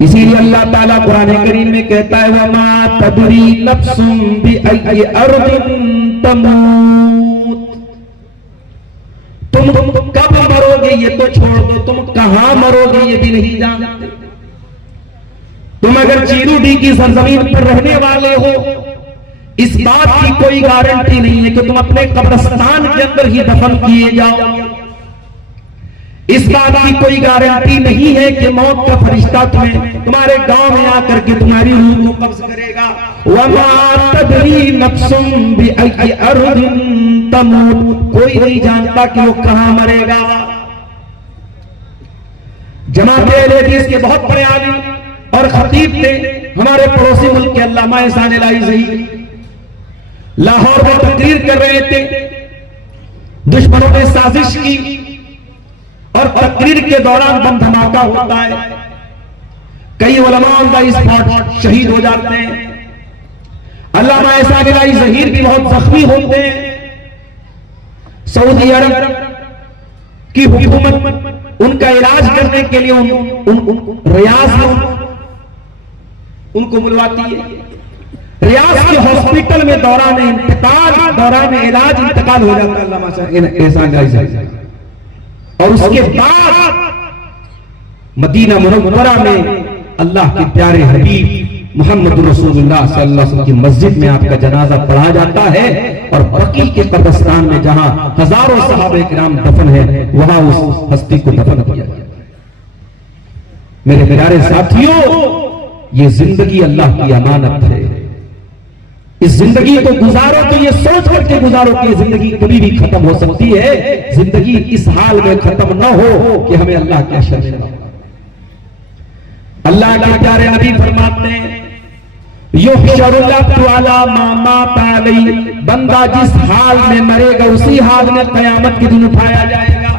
इसीलिए अल्लाह ताला कुरान करीम में कहता है वमा तदरी नफ्सुम बिअय्यि अर्दिन तमूत, तुम कब मरोगे ये तो छोड़ दो, तुम कहां मरोगे ये भी नहीं जानते। तुम अगर चीरूडी की सरजमीन पर रहने वाले हो, इस बात की कोई गारंटी नहीं है कि तुम अपने कब्रिस्तान के अंदर ही दफन किए जाओ। इस बात की कोई गारंटी नहीं है कि मौत का फरिश्ता तुम्हारे गांव में आकर के तुम्हारी रूह को कब्ज करेगा। वमा तदरी नफ्सुम बिअय्यि अर्दिन तमूत, कोई नहीं जानता कि वो कहां मरेगा। जमात अहले हदीस के बहुत बड़े आलिम और खतीब थे हमारे पड़ोसी मुल्क के अल्लामा एहसान इलाही ज़हीर, लाहौर में तकरीर कर रहे थे। दुश्मनों ने साजिश की और तकरीर के दौरान बम धमाका होता है, कई उलमा ऑन द स्पॉट शहीद हो जाते हैं। अल्लामा एहसान इलाही ज़हीर भी बहुत जख्मी होते हैं। सऊदी अरब की हुकूमत उनका इलाज करने के लिए रियाज में उनको बुलवाती है। रियाज के हॉस्पिटल में दौरान इलाज इंतकाल हो जाता है अल्लामा एहसान इलाही ज़हीर। और उसके बाद मदीना मुनव्वरा में अल्लाह के प्यारे हबीब मोहम्मद रसूलुल्लाह सल्लल्लाहु अलैहि वसल्लम की मस्जिद में आपका जनाजा पढ़ा जाता है और बकी के कब्रिस्तान में जहां हजारों सहाबे किराम दफन है वहां उस हस्ती को दफन किया गया। मेरे प्यारे साथियों, ये जिंदगी अल्लाह की अमानत है। इस जिंदगी को गुजारो तो ये सोच करके गुजारो कि जिंदगी कभी भी खत्म हो सकती है। जिंदगी इस हाल में खत्म ना हो कि हमें अल्लाह के शर से ना। अल्लाह के प्यारे नबी फरमाते हैं युहशरुल अब्दु अला मा माता अलैहि, बंदा जिस हाल में मरेगा उसी हाल में कयामत के दिन उठाया जाएगा।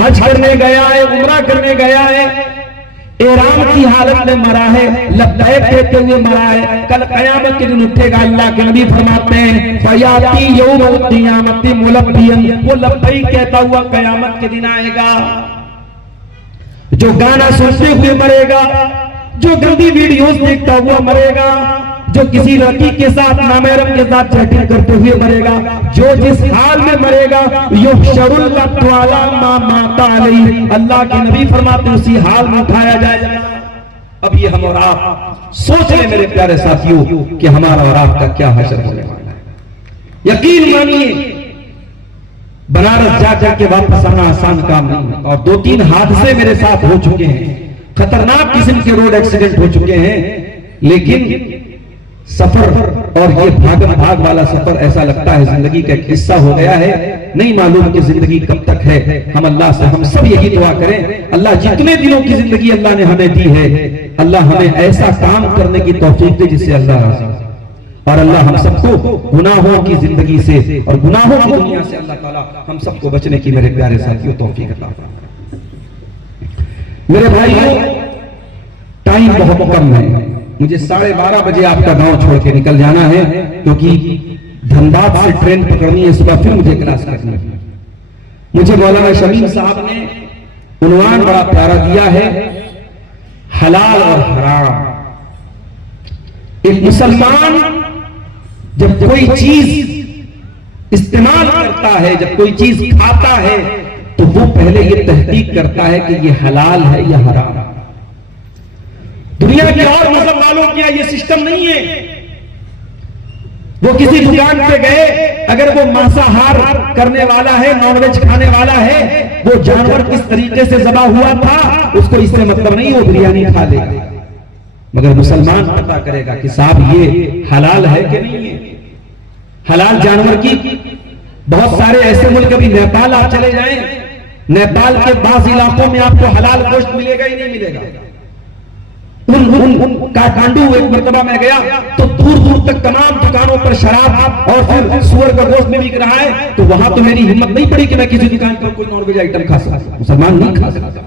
हज करने गया है, उम्रा करने गया है, एहराम की हालत में मरा है, लब्बैक कहते हुए मरा है, कल कयामत के दिन उठेगा। अल्लाह के नबी फरमाते हैं फयाती यौमुल क़ियामति मुलब्बियन, वो लब्बैक कहता हुआ कयामत के दिन आएगा। जो गाना सुनते हुए मरेगा, जो गंदी वीडियोस देखता हुआ मरेगा, जो किसी लड़की के साथ नामहरम के साथ चैटिंग करते हुए मरेगा, जो जिस हाल में मरेगा युहशरुल अब्दु अला मा माता अलैहि, अल्लाह के नबी फरमाते उसी हाल में उठाया जाएगा। अब ये हम और आप सोच लें मेरे प्यारे साथियों कि हमारा और आपका क्या हशर होने वाला है। यकीन मानिए बनारस जा के वापस आना आसान काम नहीं, और 2-3 हादसे मेरे साथ हो चुके हैं, खतरनाक किस्म के रोड एक्सीडेंट हो चुके हैं। लेकिन सफर और ये भागम भाग वाला सफर ऐसा लगता है जिंदगी का एक हिस्सा हो गया है। नहीं मालूम कि जिंदगी कब तक है। हम अल्लाह से हम सब यही दुआ करें, अल्लाह जितने दिनों की जिंदगी अल्लाह ने हमें दी है, अल्लाह हमें ऐसा काम करने की तौफीक दे जिससे अल्लाह राजी हो। और अल्लाह हम सबको गुनाहों की जिंदगी से और गुनाहों की दुनिया से अल्लाह ताला हम सबको बचने की मेरे प्यारे साथियों तौफीक अता फरमाए। मेरे भाइयों, टाइम बहुत कम है, मुझे 12:30 बजे आपका गांव छोड़ के निकल जाना है, क्योंकि धनबाद से ट्रेन पकड़नी है, सुबह फिर मुझे क्लास करनी है। मुझे मौलाना शमीम साहब ने उन्वान बड़ा प्यारा दिया है, हलाल और हराम। एक मुसलमान जब कोई चीज इस्तेमाल करता है, जब कोई चीज खाता है, तो वो पहले ये तहकीक करता है कि ये हलाल है या हराम। दुनिया के और मजहब वालों के ये सिस्टम नहीं है। वो किसी दुकान पे गए, अगर वो मांसाहार करने वाला है, नॉनवेज खाने वाला है, वो जानवर किस तरीके से ज़बा हुआ था उसको इससे मतलब नहीं, वो बिरयानी खा लेगा। मगर मुसलमान पता करेगा कि साहब ये हलाल है कि नहीं है। हलाल जानवर की बहुत सारे ऐसे मुल्क, अभी नेपाल आप चले जाएं, नेपाल के बाज़ इलाकों में आपको हलाल गोश्त मिलेगा ही नहीं मिलेगा। काठमांडू एक मरतबा में गया तो दूर दूर तक तमाम दुकानों पर शराब और फिर सुअर का गोश्त में बिक रहा है, तो वहां तो मेरी हिम्मत नहीं पड़ी कि मैं किसी दुकान पर कोई नॉनवेज आइटम खा सकता। मुसलमान नहीं खा सकता,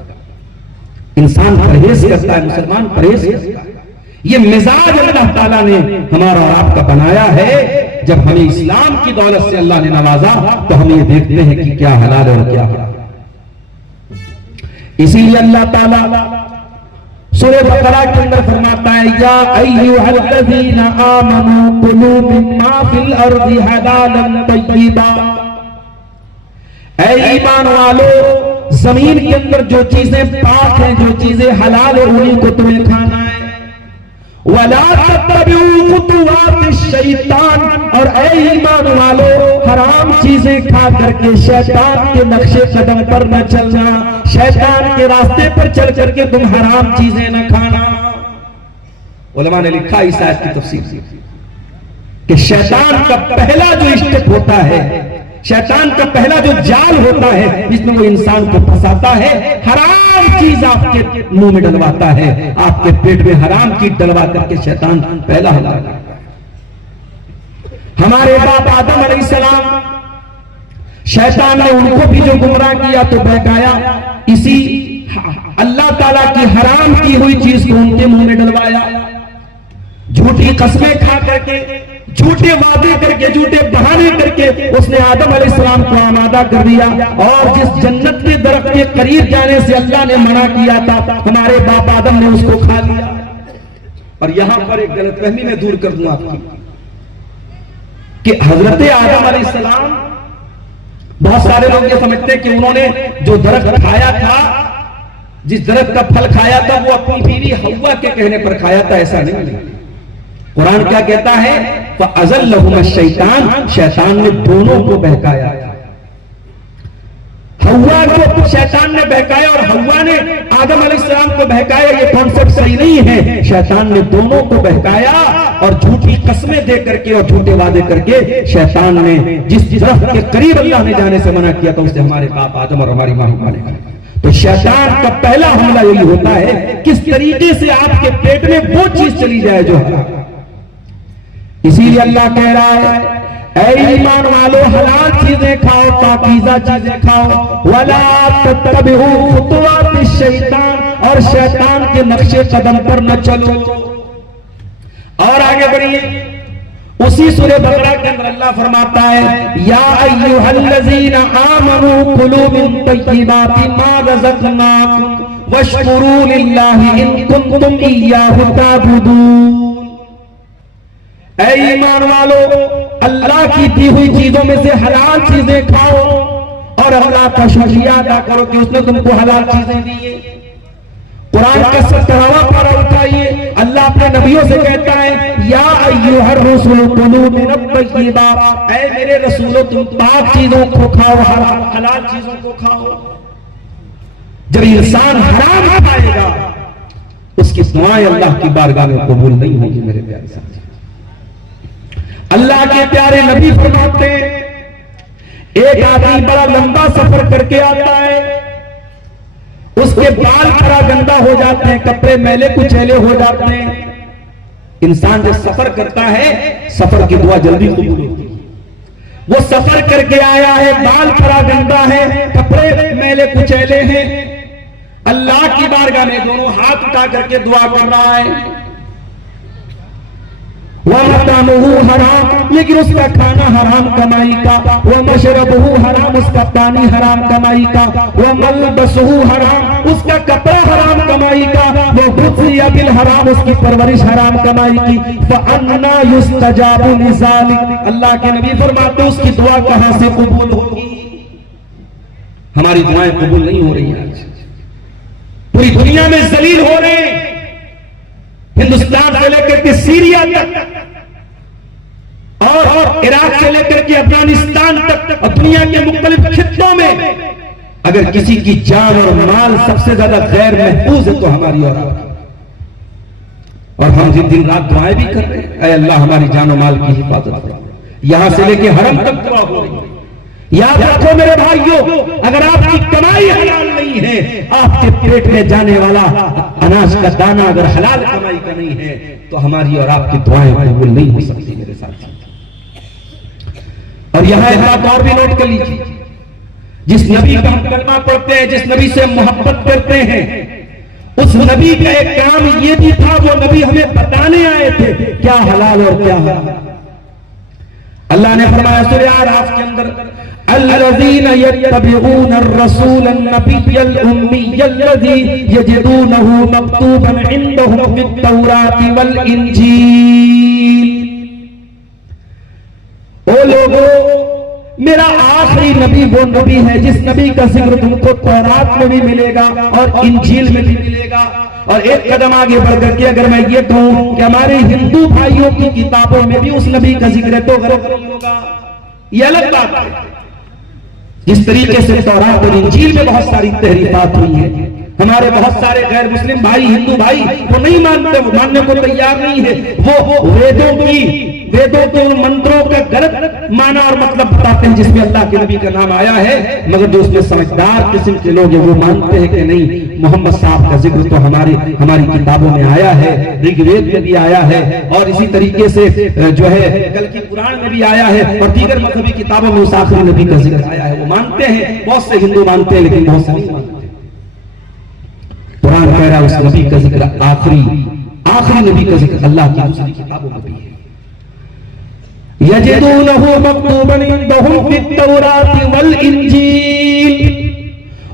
इंसान परहेज करता है, मुसलमान परहेज करता है। ये मिजाज अल्लाह ताला ने हमारा और आपका बनाया है। जब हमें इस्लाम की दौलत से अल्लाह ने नवाजा तो हम ये देखते हैं कि क्या हलाल और क्या हराम। इसीलिए अल्लाह ताला सूरह बकरा के अंदर फरमाता है या अय्युहल्लज़ीना आमनू कुलू मिम्मा फिल अर्दि हलालन तय्यिबा, ऐ ईमान वालो जमीन के अंदर जो चीजें पाक हैं, जो चीजें हलाल है, उन्हीं को तुम्हें खाना है। वला तत्तबिउ खुतुवातिश शैतान, और ऐ ईमान वालो हराम चीजें खा करके शैतान के नक्शे कदम पर न चलना, शैतान के रास्ते पर चल करके तुम हराम चीजें न खाना। उलमा ने लिखा इस आयत की तफसीर कि शैतान का पहला जो स्टेप होता है, शैतान का पहला जो जाल होता है जिसमें वो इंसान को फंसाता है, हराम चीज आपके मुंह में डलवाता है, आपके पेट में हराम चीज डलवा करके शैतान पहला हमला करता है। हमारे बाप आदम अलैहिस्सलाम, शैतान ने उनको भी जो गुमराह किया तो बहकाया, इसी अल्लाह ताला की हराम की हुई चीज को उनके मुंह में डलवाया। झूठी कस्में खा करके, झूठे वादे करके, झूठे बहाने करके उसने आदम अलैहिस्सलाम को आमादा कर दिया। और जिस जन्नत के दरख्त के करीब जाने से अल्लाह ने मना किया था, हमारे बाप आदम ने उसको खा लिया। और यहां पर एक गलतफहमी मैं दूर कर दूं आपकी कि हजरत आदम अलैहिस्सलाम, बहुत सारे लोग ये समझते हैं कि उन्होंने जो दरख्त खाया था, जिस दरख्त का फल खाया था, वो अपनी बीवी हव्वा के कहने पर खाया था। ऐसा नहीं। कुरान क्या कहता है, फ़अज़ल्लहुमा शैतान, शैतान ने दोनों को बहकाया। हव्वा को शैतान ने बहकाया और हव्वा ने आदम अलैहिस्सलाम को बहकाया। ये कॉन्सेप्ट सही नहीं है। शैतान ने दोनों को बहकाया और झूठी कस्में दे करके और झूठे वादे करके शैतान ने जिस दरख्त के करीब अल्लाह ने जाने से मना किया था, उससे हमारे बाप आदम और हमारी मां हव्वा ने। तो शैतान का पहला हमला यही होता है, किस तरीके से आपके पेट में वो चीज चली जाए जो हराम। इसीलिए अल्लाह कह रहा है, ऐ ईमान वालों हलाल चीजें खाओ, पाकीज़ा चीजें खाओ। वला तत्तबिउ खुतुवातिश शैतान, और शैतान के नक्शे कदम पर न चलो। और आगे बढ़िए, उसी सूरह बकरा के अंदर अल्लाह फरमाता है, या अय्युहल्लज़ीना आमनू कुलू मिन तय्यिबाति मा रज़क़नाकुम वश्कुरू लिल्लाहि इन कुंतुम इय्याहु ताबुदून। ऐ ईमान वालो अल्लाह की दी हुई चीजों में से हलाल चीजें खाओ और अल्लाह का शुक्रिया अदा करो कि उसने तुमको हलाल चीजें दी है। कुरान का 17वां पारा उठाइए, अल्लाह अपने नबियों से कहता है, या अय्युहर रसूल कुलू मिन अत-तय्यिबात, ऐ मेरे रसूलो तुम पाक चीजों को खाओ, हलाल चीजों को खाओ। जब इंसान हराम खाएगा उसकी दुआएं अल्लाह की बारगाह में कबूल नहीं होगी। मेरे प्यारे साथी, अल्लाह के प्यारे नबी फरमाते, एक आदमी बड़ा लंबा सफर करके आता है, उसके बाल खरा गंदा हो जाते हैं, कपड़े मैले कुचैले हो जाते हैं। इंसान जब सफर करता है, सफर की दुआ जल्दी कबूल होती है। वो सफर करके आया है, बाल खरा गंदा है, कपड़े मैले कुचैले हैं, अल्लाह की बारगाह में दोनों हाथ उठा करके दुआ कर रहा है। वह मतामुहु हराम, लेकिन उसका खाना हराम कमाई का। वह मशरबुहु हराम, उसका पानी हराम कमाई का। वह मलबसुहु हराम, उसका कपड़ा हराम कमाई का। वह गुज़िया बिल हराम, उसकी परवरिश हराम कमाई की। फअन्ना युस्तजाबु लिज़ालिक, अल्लाह के नबी फरमाते उसकी दुआ कहां से कबूल होगी। हमारी दुआएं कबूल नहीं हो रही आज, पूरी दुनिया में जलील हो रहे हैं। हिंदुस्तान से लेकर के सीरिया तक और इराक से लेकर के अफगानिस्तान तक और दुनिया के मुख्तलिफ खित्तों में अगर किसी की जान और माल सबसे ज्यादा गैर महफूज है तो हमारी और आपकी। और हम दिन रात दुआएं भी कर रहे हैं, ऐ अल्लाह हमारी जान और माल की हिफाजत कर। यहां से लेके हरम तक दुआ हो रही है। याद रखो मेरे भाइयों, अगर आपकी कमाई हलाल नहीं है, आपके पेट में जाने वाला अनाज का दाना अगर हलाल कमाई का नहीं है, तो हमारी और आपकी दुआएं कबूल नहीं हो सकती मेरे साथ। और यहां एक बात और भी नोट कर लीजिए, जिस नबी का हम कलमा पढ़ते हैं, जिस नबी से मोहब्बत करते हैं, उस नबी का एक काम ये भी था, वो नबी हमें बताने आए थे क्या हलाल और क्या हराम। अल्लाह ने फरमाया सूरह आराफ के अंदर, अल्लज़ीना यत्तबिऊन अर्रसूल अन्नबिय्यल उम्मिय्यल्लज़ी यजिदूनहु मक्तूबन इंदहुम फित-तौराति वल इंजील। ओ लोगों, मेरा आखिरी नबी वो नबी है जिस नबी का जिक्र तुमको तौरात में भी मिलेगा और इंजील में भी मिलेगा। और एक कदम आगे बढ़कर के अगर मैं ये कहूं कि हमारे हिंदू भाइयों की किताबों में भी उस नबी का जिक्र है तो गलत नहीं होगा, ये अलग बात है। जिस तरीके से तौरात और इंजील में बहुत सारी तहरीफात हुई है, हमारे बहुत सारे गैर मुस्लिम भाई, हिंदू भाई वो नहीं मानते, मानने को तैयार नहीं है। वो वेदों के मंत्रों का गलत माना और मतलब बताते हैं जिसमें अल्लाह के नबी का नाम आया है, मगर जो उसमें समझदार किस्म के लोग हैं वो मानते हैं कि नहीं, मोहम्मद साहब का जिक्र तो हमारी किताबों में आया है, ऋग्वेद में भी आया है और इसी तरीके से जो है कल की कुरान में भी आया है और दीगर मजहबी किताबों में उस आखिरी नबी का जिक्र आया है। वो मानते हैं, बहुत से हिंदू मानते हैं लेकिन बहुत से नहीं मानते। कुरान कह रहा है उस नबी का जिक्र आखिरी नबी का जिक्र अल्लाह की दूसरी किताबों में भी है। यजिदूनहु मक्तूबन इंदहुम फित-तौराति वल इंजील।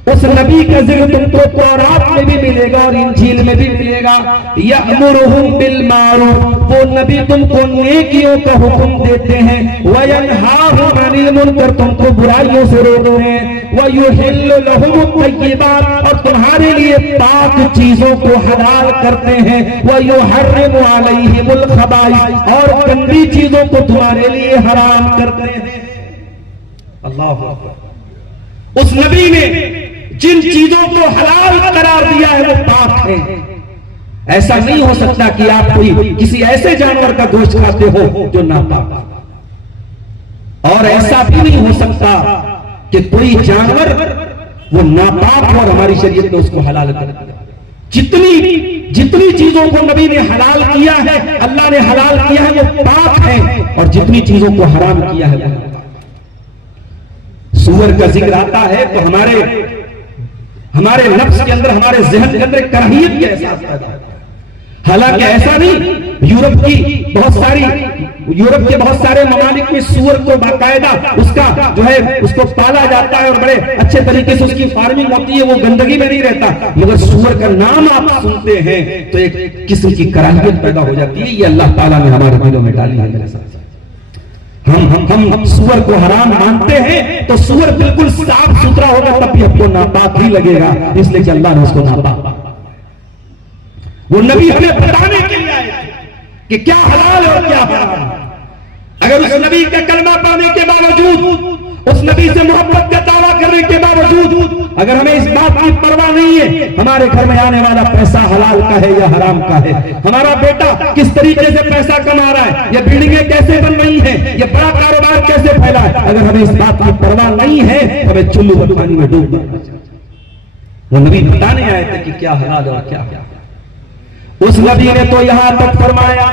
उस नबी का जिक्र तुमको तौरात में भी मिलेगा और इंजील में भी मिलेगा। यअमुरुहुम बिल मारूफ, वो नबी तुमको नेकियों का हुक्म देते हैं। वयनहाहुम अनिल मुनकर, तुमको बुराइयों से रोकते हैं। वयुहिल्लु लहुमुत तय्यिबात, और तुम्हारे लिए पाक चीजों को हलाल करते हैं। वयुहर्रिमु अलैहिमुल खबाइस, और गंदी चीजों को तुम्हारे लिए हराम करते हैं। अल्लाह अकबर। उस नबी ने जिन चीजों को हलाल करार दिया है वो पाक है। ऐसा नहीं हो सकता कि आप कोई किसी ऐसे जानवर का गोश्त खाते हो जो नापाक, और ऐसा भी नहीं हो सकता कि कोई जानवर वो नापाक हो और हमारी शरीयत ने उसको हलाल कर दिया। जितनी चीजों को नबी ने हलाल किया है, अल्लाह ने हलाल किया है, वो पाक है, और जितनी चीजों को हराम किया है वो। सूअर का जिक्र आता है तो हमारे नफ्स के अंदर, हमारे जहन के अंदर कराहियत का एहसास पैदा होता है। हालांकि ऐसा नहीं, यूरोप के बहुत सारे ममालिक में सूअर को बाकायदा उसका जो है उसको पाला जाता है और बड़े अच्छे तरीके से उसकी फार्मिंग होती है, वो गंदगी में नहीं रहता। मगर सूअर का नाम आप सुनते हैं तो एक किस्म की कराहियत पैदा हो जाती है। ये अल्लाह ताला ने हमारे दिलों में डाली है। मेरे साथ हम सूअर को हराम मानते हैं तो सूअर बिल्कुल साफ सुथरा होगा तब भी हमको नापाक ही लगेगा, इसलिए कि अल्लाह ने उसको नापाक। वो नबी हमें बताने के लिए आए कि क्या हलाल है और क्या हराम। अगर उस नबी का कलमा पाने के बावजूद, उस नबी से मोहब्बत का दावा करने के बावजूद अगर हमें इस बात की परवाह नहीं है हमारे घर में आने वाला पैसा हलाल का है या हराम का है, हमारा बेटा किस तरीके से पैसा कमा रहा है, ये बिल्डिंगें कैसे बन रही हैं, ये बड़ा कारोबार कैसे फैला है, अगर हमें इस बात की परवाह नहीं है तो हमें चुल्लू पर पानी में डूब जाना चाहिए। वो नबी बताने आए थे कि क्या हलाल और क्या। उस नबी ने तो यहां तक फरमाया,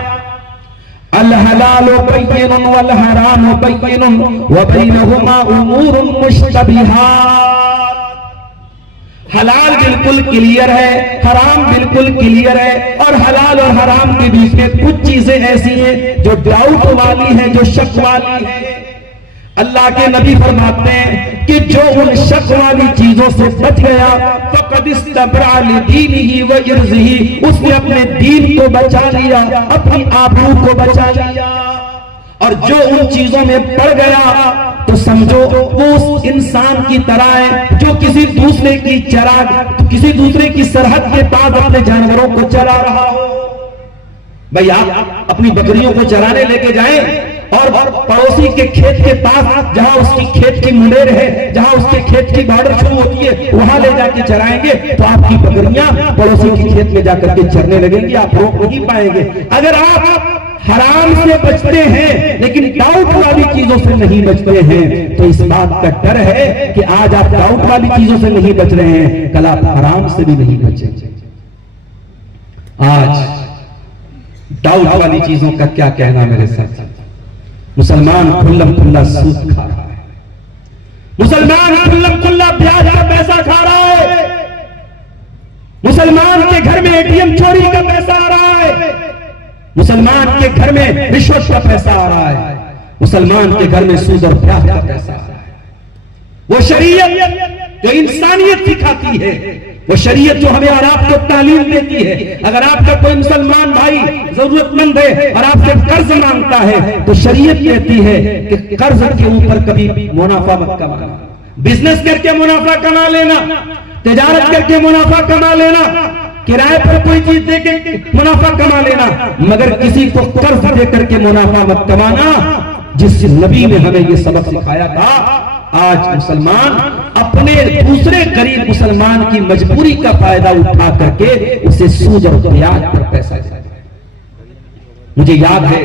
अल हलालु बय्यिनुन वल हरामु बय्यिनुन व बैनहुमा उमूरुन मुश्तबिहात। हलाल बिल्कुल क्लियर है, हराम बिल्कुल क्लियर है, और हलाल और हराम के बीच में कुछ चीजें ऐसी हैं जो डाउट वाली है, जो शक वाली है। अल्लाह के नबी फरमाते हैं कि जो उन शक वाली चीजों से बच गया फक़द इस्तबरा लिदीनिही व इर्ज़िही, उसने अपने दीन को बचा लिया, अपनी आबरू को बचा लिया। और जो उन चीजों में पड़ गया तो समझो वो उस इंसान की तरह है जो किसी दूसरे की सरहद के पास अपने जानवरों को चरा रहा हो। भाई आप अपनी बकरियों को चराने लेके जाएं और पड़ोसी के खेत के पास जहां उसकी खेत की मुंडेर है, जहां उसके खेत की बॉर्डर शुरू होती है, वहां ले जाके चराएंगे तो आपकी बकरियां पड़ोसी के खेत में जाकर के चरने लगेंगी, आप रोक नहीं पाएंगे। अगर आप हराम से बचते हैं लेकिन डाउट वाली चीजों से नहीं बचते हैं तो इस बात का डर है कि आज आप डाउट वाली चीजों से नहीं बच रहे हैं, कल आप हराम से भी नहीं बचेंगे। आज डाउट वाली चीजों का क्या कहना मेरे साथ। मुसलमान खुल्लम खुल्ला सूद खा रहा है, मुसलमान खुल्लम खुल्ला ब्याज का पैसा खा रहा है, मुसलमान के घर में एटीएम चोरी का पैसा आ रहा है, मुसलमान के घर में रिश्वत का पैसा आ रहा है, मुसलमान के घर में सूद और ब्याज का पैसा आ रहा है। वो शरीयत जो इंसानियत सिखाती है, वो शरीयत जो हमें और आपको तालीम देती है, अगर आपका कोई मुसलमान भाई जरूरतमंद है और आपसे कर्ज मांगता है तो शरीयत कहती है कि कर्ज के ऊपर कभी मुनाफा मत कमाना, बिजनेस करके मुनाफा कमा लेना, तिजारत करके मुनाफा कमा लेना, किराए पर कोई चीज देके मुनाफा कमा लेना, मगर किसी को कर्ज दे करके मुनाफा मत कमाना। जिस नबी ने हमें ये सबक सिखाया था, आज मुसलमान अपने दूसरे गरीब मुसलमान की मजबूरी का फायदा उठा करके उसे सूद और ब्याज पर पैसा देता है। मुझे याद है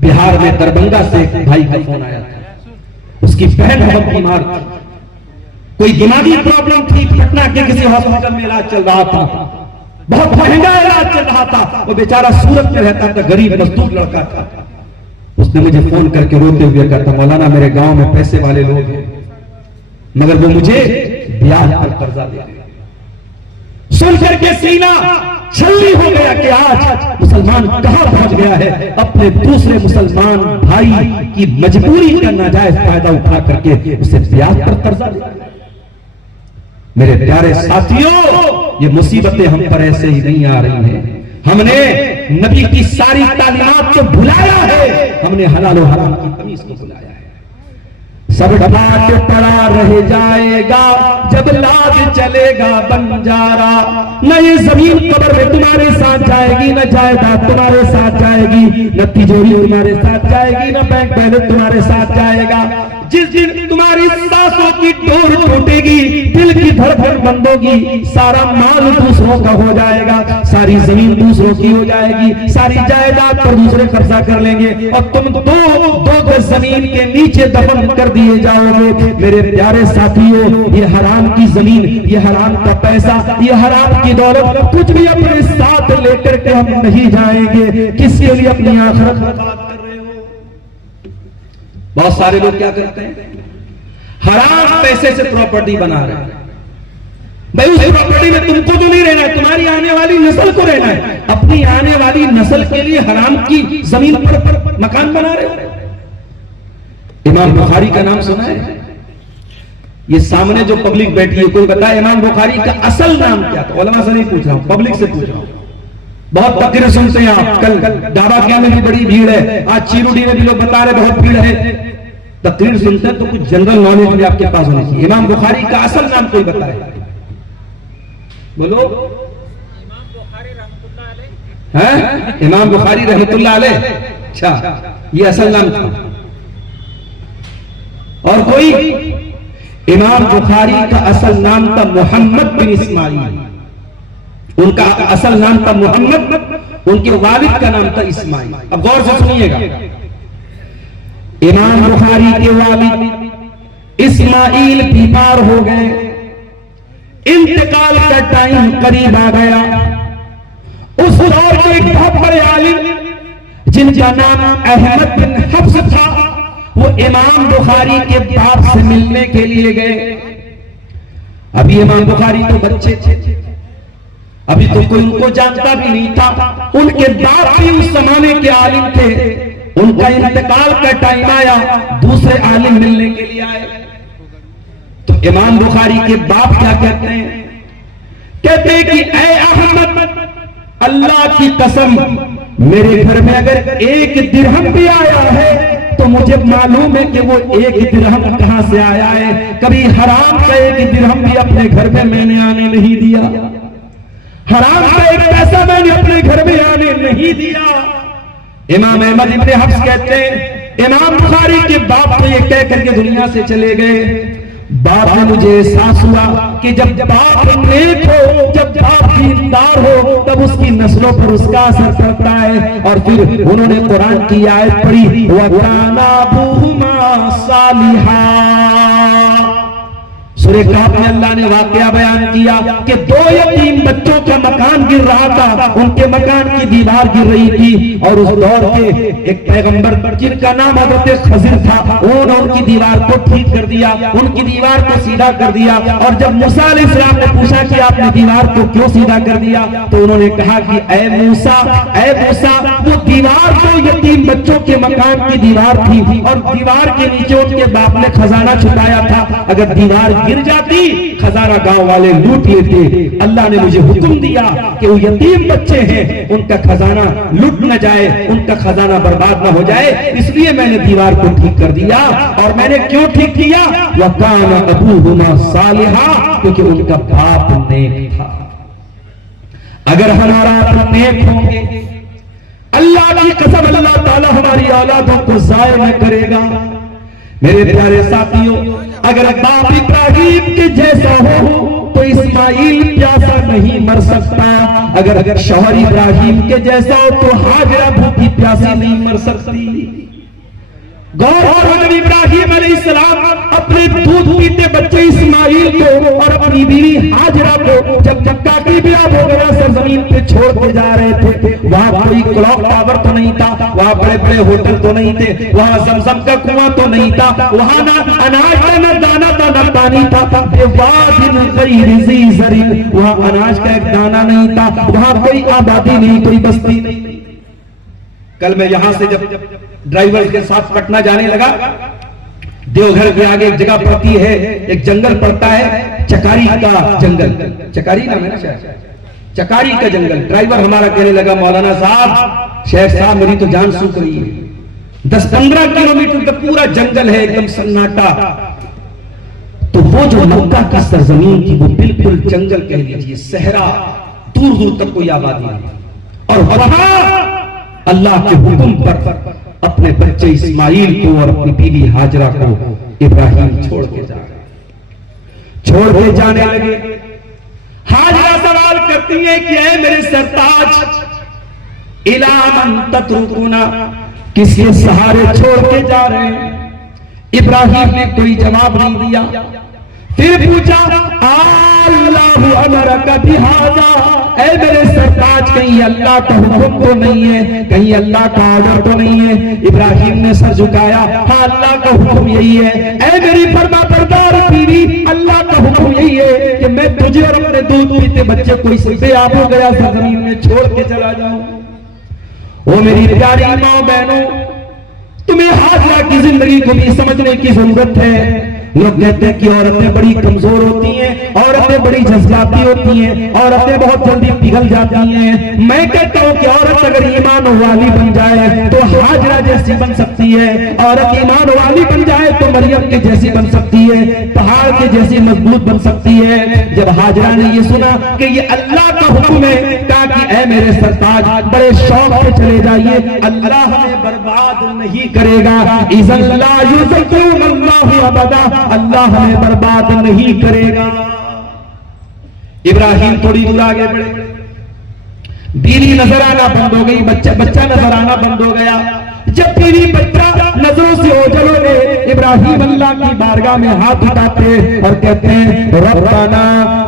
बिहार में दरभंगा से एक भाई का फोन आया था, उसकी बहन बहुत बीमार थी, कोई दिमागी प्रॉब्लम थी, पटना के किसी हॉस्पिटल में इलाज चल रहा था, बहुत महंगा इलाज चल रहा था, वो बेचारा सूरत में रहता था, गरीब मजदूर लड़का था। उसने मुझे फोन करके रोते हुए कहा था, मौलाना मेरे गांव में पैसे वाले लोग हैं मगर वो मुझे ब्याज पर कर्जा दे रहे हैं। सुन करके सीना छल्ली हो गया कि आज मुसलमान कहां पहुंच गया है, अपने दूसरे मुसलमान भाई की मजबूरी का नाजायज फायदा उठा करके उसे ब्याज पर कर्जा दे रहा है। मेरे प्यारे साथियों, ये मुसीबतें हम पर ऐसे ही नहीं आ रही हैं। हमने नबी की सारी तालीमात को भुलाया है, हमने हलाल और हराम की तमीज को भुलाया है। सब ढाट पड़ा रह जाएगा जब लाद चलेगा बंजारा, न ये जमीन कब्र में तुम्हारे साथ जाएगी, न जायदाद तुम्हारे साथ जाएगी, न तिजोरी तुम्हारे साथ जाएगी, न बैंक बैलेंस तुम्हारे साथ जाएगा। जिस दिन तुम्हारी सांसों की डोर टूटेगी, दिल की धड़कन बंद होगी, सारा माल दूसरों का हो जाएगा, सारी जमीन दूसरों की हो जाएगी, सारी जायदाद पर दूसरे कब्जा कर लेंगे और तुम दो गज जमीन के नीचे दफन कर दिए जाओगे। मेरे प्यारे साथियों, ये हराम की जमीन, ये हराम का पैसा, ये हराम की दौलत कुछ भी अपने साथ लेकर के हम नहीं जाएंगे। किसके लिए अपनी आखिरत बर्बाद कर रहे हो? बहुत सारे लोग क्या करते हैं, हराम पैसे से प्रॉपर्टी बना रहे हैं। भाई उस प्रॉपर्टी में तुमको तो नहीं रहना है, तुम्हारी आने वाली नस्ल को रहना है। अपनी आने वाली नस्ल के लिए हराम की जमीन पर मकान बना रहे हो। इमाम बुखारी का नाम सुना है? ये सामने जो पब्लिक बैठी है, कोई बताए इमाम बुखारी का असल नाम क्या था? उलमा से नहीं पूछ रहा हूं, पब्लिक से पूछ रहा हूं। बहुत तकरीर सुनते हैं आप, कल डाबा क्या में भी बड़ी भीड़ है, आज चीरुडी में भी लोग बता रहे बहुत भीड़ है। तकरीर सुनते हैं तो कुछ जनरल नॉलेज भी आपके पास होनी चाहिए। इमाम बुखारी का असल नाम कोई बताए? बोलो। इमाम बुखारी रहमतुल्लाह अलैह। इमाम बुखारी रहमतुल्लाह अलैह, अच्छा ये असल नाम था। और कोई? इमाम बुखारी का असल नाम था मोहम्मद बिन इस्माइल, उनका असल नाम था मोहम्मद, उनके वालिद का नाम था इस्माइल। अब गौर से सुनिएगा, इमाम बुखारी के वालिद इस्माइल बीमार हो गए, इंतकाल का टाइम करीब आ गया। उस दौर के एक बहुत बड़े आलिम जिनका नाम अहमद बिन हफ्स था, वो इमाम बुखारी के बाप से मिलने के लिए गए। अभी इमाम बुखारी तो बच्चे थे, अभी तो कोई उनको जानता भी नहीं था। उनके बाप भी उस जमाने के आलिम थे। उनका इंतकाल का टाइम आया, दूसरे आलिम मिलने के लिए आए। तो इमाम बुखारी के बाप क्या कहते हैं? कहते हैं कि ऐ अहमद, अल्लाह की कसम, मेरे घर में अगर एक दिरहम भी आया है तो मुझे मालूम है कि वो एक दिरहम कहां से आया है। कभी हराम का एक दिरहम भी अपने घर में मैंने आने नहीं दिया, हराम का एक पैसा मैंने अपने घर में आने नहीं दिया। इमाम अहमद इब्न हफ्स कहते हैं, इमाम बुखारी के बाप ने ये कह करके दुनिया से चले गए। बाप ने मुझे एहसास हुआ कि जब बाप नेक हो, जब बाप दीनदार हो, तब उसकी नस्लों पर उसका असर पड़ता है। और फिर उन्होंने कुरान की आयत पढ़ी, वकाना अबूहुमा सालिहा। सूरह कहफ में अल्लाह ने वाकया बयान किया कि 2 यतीम बच्चों का मकान गिर रहा था, उनके मकान की दीवार गिर रही थी और उस दौर के एक पैगंबर जिनका नाम हज़रत खज़िर था, उन्होंने उनकी दीवार को ठीक कर दिया, उनकी दीवार को सीधा कर दिया। और जब मूसा अलैहिस्सलाम ने पूछा कि आपने दीवार को क्यों सीधा कर दिया, तो उन्होंने कहा कि ऐ मूसा वो दीवार तो यतीम बच्चों के मकान की दीवार थी और दीवार के नीचे उनके बाप ने खजाना छुपाया था, अगर दीवार गिर जाती खजाना गांव वाले लूट लेते। अल्लाह ने मुझे हुक्म दिया कि वो यतीम बच्चे हैं, उनका खजाना लूट न जाए, उनका खजाना बर्बाद न हो जाए, इसलिए मैंने दीवार को ठीक कर दिया। और मैंने क्यों ठीक किया? वकान अबूहुमा सालिहा, क्योंकि उनका बाप नेक था। अगर हमारा आप नेक होंगे, अल्लाह की कसम अल्लाह ताला हमारी औलादों को ज़ाया न करेगा। मेरे प्यारे साथियों, अगर बाप इब्राहिम के जैसा हो तो इस्माइल प्यासा नहीं मर सकता, अगर शौहर इब्राहिम के जैसा हो तो हाजरा भूखी प्यासी नहीं मर सकती। गौर करो, इब्राहिम अलैहिस्सलाम अपने दूध पीते बच्चे इस्माइल को और अपनी बीवी हाजरा को जब मक्का की ब्याह हो गया सरजमीन पे छोड़ के जा रहे थे, वहां कोई क्लॉक टावर तो नहीं था, वहां बड़े बड़े होटल तो नहीं थे, वहां ज़मज़म का कुआं तो नहीं था, वहां ना अनाज था, ना दाना था, ना पानी था, वहां अनाज का एक दाना नहीं था, वहां कोई आबादी नहीं, कोई बस्ती नहीं। कल मैं यहां से जब ड्राइवर के साथ पटना जाने लगा, देवघर के आगे एक जगह पड़ती है, एक जंगल पड़ता है, चकारी का जंगल, चकारी नाम है ना शायद, चकारी का जंगल। ड्राइवर हमारा कहने लगा, मौलाना साहब, शेख साहब, मेरी तो जान सूख रही है, 10-15 किलोमीटर का पूरा जंगल है, एकदम सन्नाटा। तो वो जो मक्का की सरजमीन थी वो बिल्कुल जंगल कह लीजिए, सहरा, दूर दूर तक कोई आबादी नहीं। और वहां अल्लाह के हुक्म पर अपने बच्चे इस्माइल को और अपनी बीवी हाजरा को इब्राहिम छोड़ के जाने लगे। हाजरा सवाल करती है कि ऐ मेरे सरताज, इला मन तत्रुकुना, किसके सहारे छोड़ के जा रहे हैं? इब्राहिम ने कोई जवाब नहीं दिया। फिर पूछा, अल्लाहु अमरका बिहाजा, ऐ मेरे सरताज, कहीं अल्लाह का हुक्म तो नहीं है, कहीं अल्लाह का ऑर्डर तो नहीं है? इब्राहिम ने सर झुकाया, हाँ अल्लाह का हुक्म यही है। ऐ मेरी फरमाबरदार बीवी, अल्लाह का हुक्म यही है कि मैं तुझे और अपने दूध पीते बच्चे को इससे आप हो गया सरजमीन में छोड़ के चला जाऊं। ओ मेरी प्यारी माँ बहनों, तुम्हें हाजरा की जिंदगी को भी समझने की जरूरत है। लोग कहते हैं कि औरतें बड़ी कमजोर होती हैं, औरतें बड़ी जज्बाती होती हैं, औरतें बहुत जल्दी पिघल जाती हैं। मैं कहता हूं कि औरत अगर ईमान वाली बन जाए तो हाजरा जैसी बन सकती है, औरत ईमान वाली बन जाए तो मरियम के जैसी बन सकती है, पहाड़ के जैसी मजबूत बन सकती है। जब हाजरा ने ये सुना कि ये अल्लाह का हुक्म है, कहा कि ऐ मेरे सरताज, बड़े शौक से चले जाइए, अल्लाह हमें बर्बाद नहीं करेगा। अल्लाह हमें बर्बाद नहीं करेगा। इब्राहिम थोड़ी दूर आगे बढ़े, बीवी नजर आना बंद हो गई, बच्चा नजर आना बंद हो गया। जब बीवी बच्चा नजरों से ओझल हो गए, इब्राहिम अल्लाह की बारगाह में हाथ उठाते और कहते हैं, रब्बना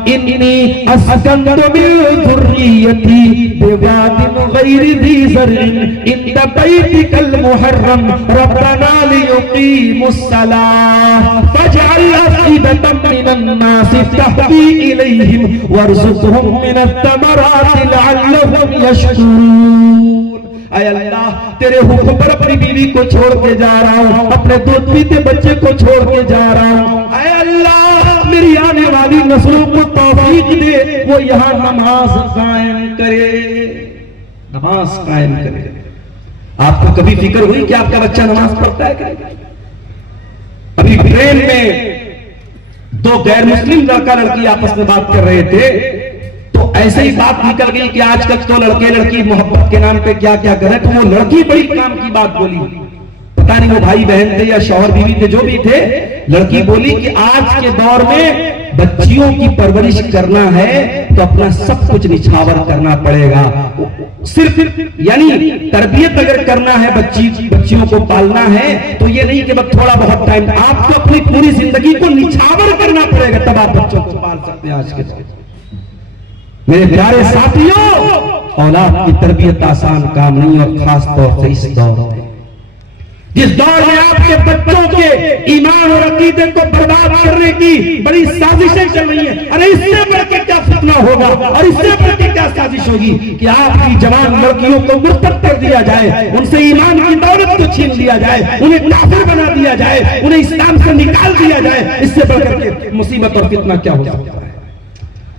इन्नी अस्कनतु मिन ज़ुर्रियती बिवादिन गैरि ज़ी ज़र्इन इंद बैतिकल मुहर्रम रब्बना लियुक़ीमुस्सलाह फजअल अफ़इदतम मिनन नासि तहवी इलैहिम वरज़ुक़हुम मिनत-तमराति लअल्लहुम यशकुरून। ऐ अल्लाह, तेरे हुक्म पर अपनी बीवी को छोड़ के जा रहा हूं, अपने दूध पीते बच्चे को छोड़ के जा रहा हूं। ऐ अल्लाह, मेरी आने वाली नस्लों को तौफीक दे, वो यहाँ नमाज कायम करे। आपको कभी फिक्र हुई कि आपका बच्चा नमाज पढ़ता है क्या? अभी ट्रेन में 2 गैर मुस्लिम लड़का लड़की आपस में बात कर रहे थे, तो ऐसे ही बात निकल गई कि आजकल तो लड़के लड़की मोहब्बत के नाम पे क्या क्या करे, तो वो लड़की बड़ी काम की बात बोली, पता नहीं वो भाई बहन थे या शौहर बीवी थे, जो भी थे, लड़की बोली कि आज के दौर में बच्चियों की परवरिश करना है तो अपना सब कुछ निछावर करना पड़ेगा। सिर्फ यानी तरबियत अगर करना है, बच्चियों को पालना है, तो ये नहीं कि बस थोड़ा बहुत टाइम, आपको अपनी पूरी जिंदगी को निछावर करना पड़ेगा, तब आप बच्चों को पाल सकते हैं। आज के मेरे प्यारे साथियों, औलाद की तरबियत आसान काम नहीं, और खास तौर से इस दौर में, जिस दौर में आपके बच्चों के ईमान और अकीदे को बर्बाद करने की बड़ी साजिशें चल रही हैं। अरे इससे बढ़ के क्या फितना होगा, और इससे बढ़ के क्या साजिश होगी कि आपकी जवान लड़कियों को मुर्तद कर दिया जाए, उनसे ईमान की दौलत को छीन लिया जाए, उन्हें काफिर बना दिया जाए, उन्हें इस्लाम से निकाल दिया जाए। इससे बढ़कर के मुसीबत और फितना क्या हो सकता है?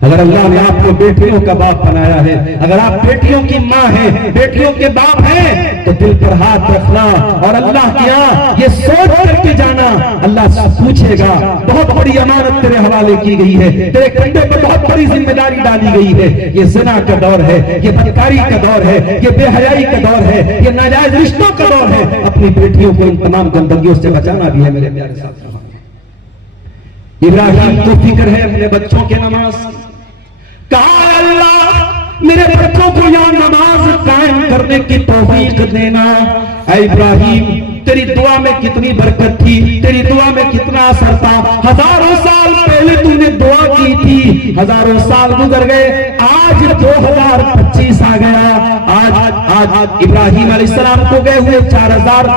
अगर अल्लाह ने आपको बेटियों का बाप बनाया है, अगर आप बेटियों की माँ हैं, बेटियों के बाप हैं, तो दिल पर हाथ रखना और अल्लाह क्या ये सोच करके जाना, अल्लाह पूछेगा। बहुत बड़ी अमानत तेरे हवाले की गई है, तेरे कंधे पर बहुत बड़ी जिम्मेदारी डाली गई है। ये ज़िना का दौर है, ये बदकारी का दौर है, ये बेहयाई का दौर है, ये नाजायज रिश्तों का दौर है। अपनी बेटियों को इन तमाम गंदगियों से बचाना भी है मेरे प्यारे साथियों। इब्राहिम को फिक्र है अपने बच्चों के नमाज, कहा अल्लाह मेरे बच्चों को यहां नमाज कायम करने की तौफीक देना। ऐ इब्राहिम, तेरी दुआ में कितनी बरकत थी, तेरी दुआ में कितना असर था। हजारों साल पहले तूने दुआ की थी, हजारों साल गुजर गए, आज 2025 आ गया। आज इब्राहिम अलैहिस्सलाम को गए हुए 4000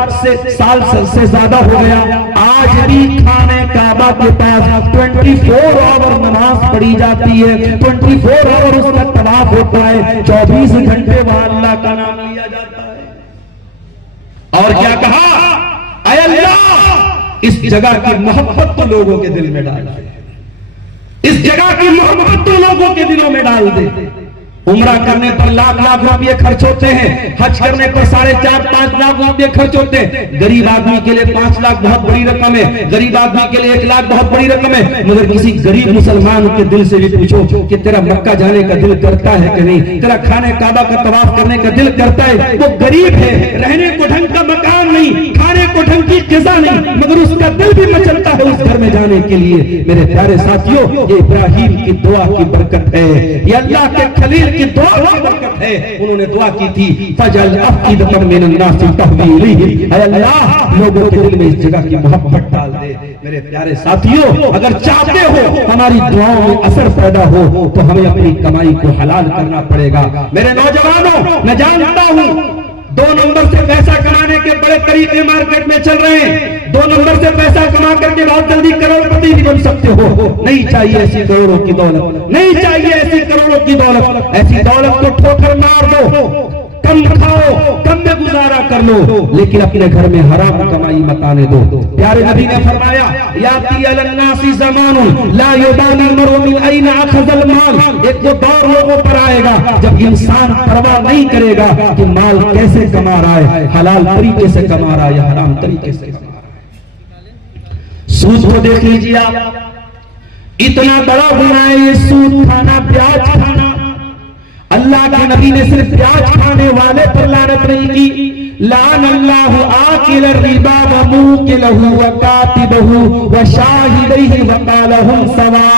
साल से ज्यादा हो गया। आज भी खाने काबा के पास 24 आवर नमाज पढ़ी जाती है, 24 आवर उसका तवाफ होता है, 24 घंटे वहां अल्लाह का नाम लिया जाता है। और क्या कहा, ऐ अल्लाह इस जगह की मोहब्बत तो लोगों के दिल में डाल दे, इस जगह की मोहब्बत तो लोगों के दिलों में डाल दे। उम्रा करने पर लाख लाख रुपये खर्च होते हैं, हज करने पर 4.5-5 लाख रुपये खर्च होते हैं। गरीब आदमी के लिए 5 लाख बहुत बड़ी रकम है, गरीब आदमी के लिए 1 लाख बहुत बड़ी रकम है। मगर किसी गरीब मुसलमान के दिल से भी पूछो कि तेरा मक्का जाने का दिल करता है कि नहीं, तेरा खाने काबा का तवाफ करने का दिल करता है। वो गरीब है, रहने को ढंग का मकान नहीं, खाने को ढंग की ग़िज़ा नहीं, मगर उसका दिल भी मचलता है उस घर में जाने के लिए। मेरे प्यारे साथियों, ये इब्राहिम की दुआ की बरकत है, ये अल्लाह के खलील की दुआ की बरकत है। उन्होंने दुआ की थी, फजल अफ़ीदतम मिनन नास तहवी इलैहि, ऐ अल्लाह लोगों के दिल में इस जगह की मोहब्बत डाल दे। मेरे प्यारे साथियों, अगर चाहते हो हमारी दुआओं में असर पैदा हो तो हमें अपनी कमाई को हलाल करना पड़ेगा। मेरे नौजवानों, मैं जानता हूं 2 नंबर से पैसा कमाने के बड़े तरीके मार्केट में चल रहे हैं। 2 नंबर से पैसा कमा करके बहुत जल्दी करोड़पति भी बन सकते हो। नहीं चाहिए ऐसी करोड़ों की दौलत, नहीं चाहिए ऐसी करोड़ों की दौलत। ऐसी दौलत को ठोकर मार दो, कम खाओ, कम में गुजारा कर लो, लेकिन अपने घर में हराम कमाई मत आने दो। प्यारे नबी ने फरमाया, याती अलन्नासी ज़मानुन ला युबाली मरउ मिन ऐन अखज़ल माल। एक वो दौर लोगों पर आएगा जब इंसान परवाह नहीं करेगा कि माल कैसे कमा रहा है, हलाल तरीके से कमा रहा है या हराम तरीके से कमा रहा है। सूद को देख लीजिए आप, इतना बड़ा गुनाह है ये सूद खाना, ब्याज खाना। अल्लाह के नबी ने सिर्फ ब्याज खाने वाले पर लानत नहीं की, लान अल्लाहु आकिल रिबा व मुकिलहु व कातिबहु व शाहिदैहि व कालहुम सवा।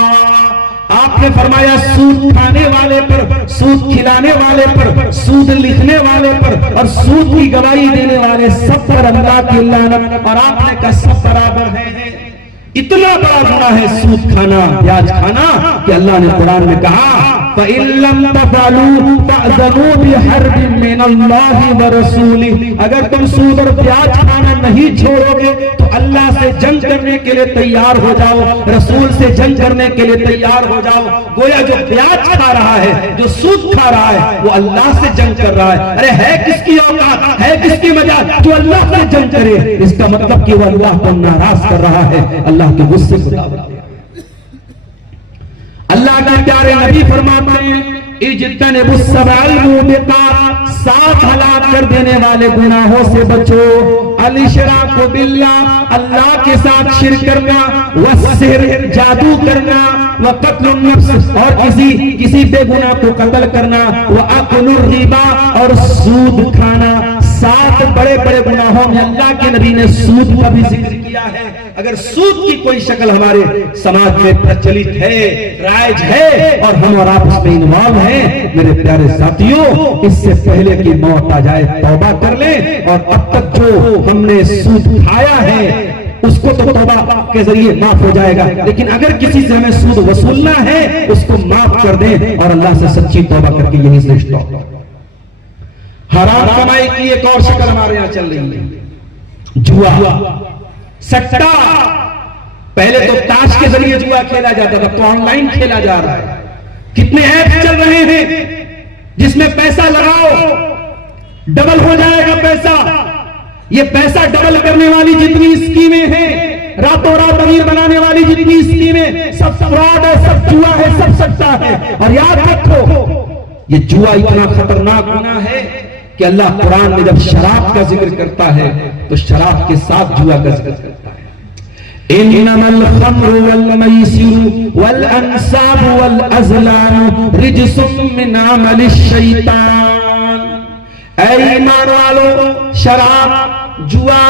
आपने फरमाया सूद खाने वाले पर, सूद खिलाने वाले पर, सूद लिखने वाले पर और सूद की गवाही देने वाले सब पर अल्लाह की लानत। और आपने कहा सब बराबर है। इतना बड़ा गुनाह है सूद खाना, ब्याज खाना कि अल्लाह ने कुरान में कहा, अगर तुम सूद और ब्याज खाना नहीं छोड़ोगे तो अल्लाह से जंग करने के लिए तैयार हो जाओ, रसूल से जंग करने के लिए तैयार हो जाओ। गोया जो ब्याज खा रहा है, जो सूद खा रहा है, वो अल्लाह से जंग कर रहा है। अरे है किसकी औकात, है किसकी मजाक जो अल्लाह से जंग करे? इसका मतलब कि वो अल्लाह को नाराज कर रहा है, अल्लाह के गुस्से को दावत दे। अल्लाह के प्यारे नबी फरमाते हैं, इज्तनिबुस सबअल मूबिकात, 7 हलाक कर देने वाले गुनाहों से बचो। अल इशराकु बिल्लाह, अल्लाह के साथ शिर्क करना, वस्सिहर, जादू करना, व कत्लुन नफ्स, और किसी बेगुनाह को कत्ल करना, व अकुलुर रिबा, और सूद खाना। 7 बड़े बड़े गुनाहों में अल्लाह के नबी ने सूद का भी जिक्र किया है। अगर सूद की कोई शक्ल हमारे समाज में प्रचलित है, राइज है और हम और आप उसमें इन्वॉल्व हैं, मेरे प्यारे साथियों, इससे पहले कि मौत आ जाए तौबा कर लें। और अब तक जो हमने सूद खाया है उसको तो तौबा के जरिए माफ हो जाएगा, लेकिन अगर किसी से हमें सूद वसूलना है उसको माफ कर दें और अल्लाह से सच्ची तौबा करके यही श्रेष्ठ तौबा। हराम कमाई की एक और शक्ल हमारे यहां चल रही है, जुआ, सट्टा। पहले तो ताश के जरिए जुआ खेला जाता था, तो ऑनलाइन खेला जा रहा है। कितने ऐप चल रहे हैं जिसमें पैसा लगाओ डबल हो जाएगा पैसा। ये पैसा डबल करने वाली जितनी स्कीमें हैं, रातों रात अमीर बनाने वाली जितनी स्कीमें, सब फ्रॉड है, सब जुआ है, सब सट्टा है। और याद रखो, ये जुआ इतना खतरनाक गुनाह है कि अल्लाह कुरान में जब शराब का जिक्र करता है तो शराब के साथ जुआ का जिक्र करता है। इन्नमल खम्रु वल मैसिरु वल अंसाबु वल अज़लामु रिजसुम मिन अमलिश शैतान। ऐ ईमान वालों, शराब, जुआ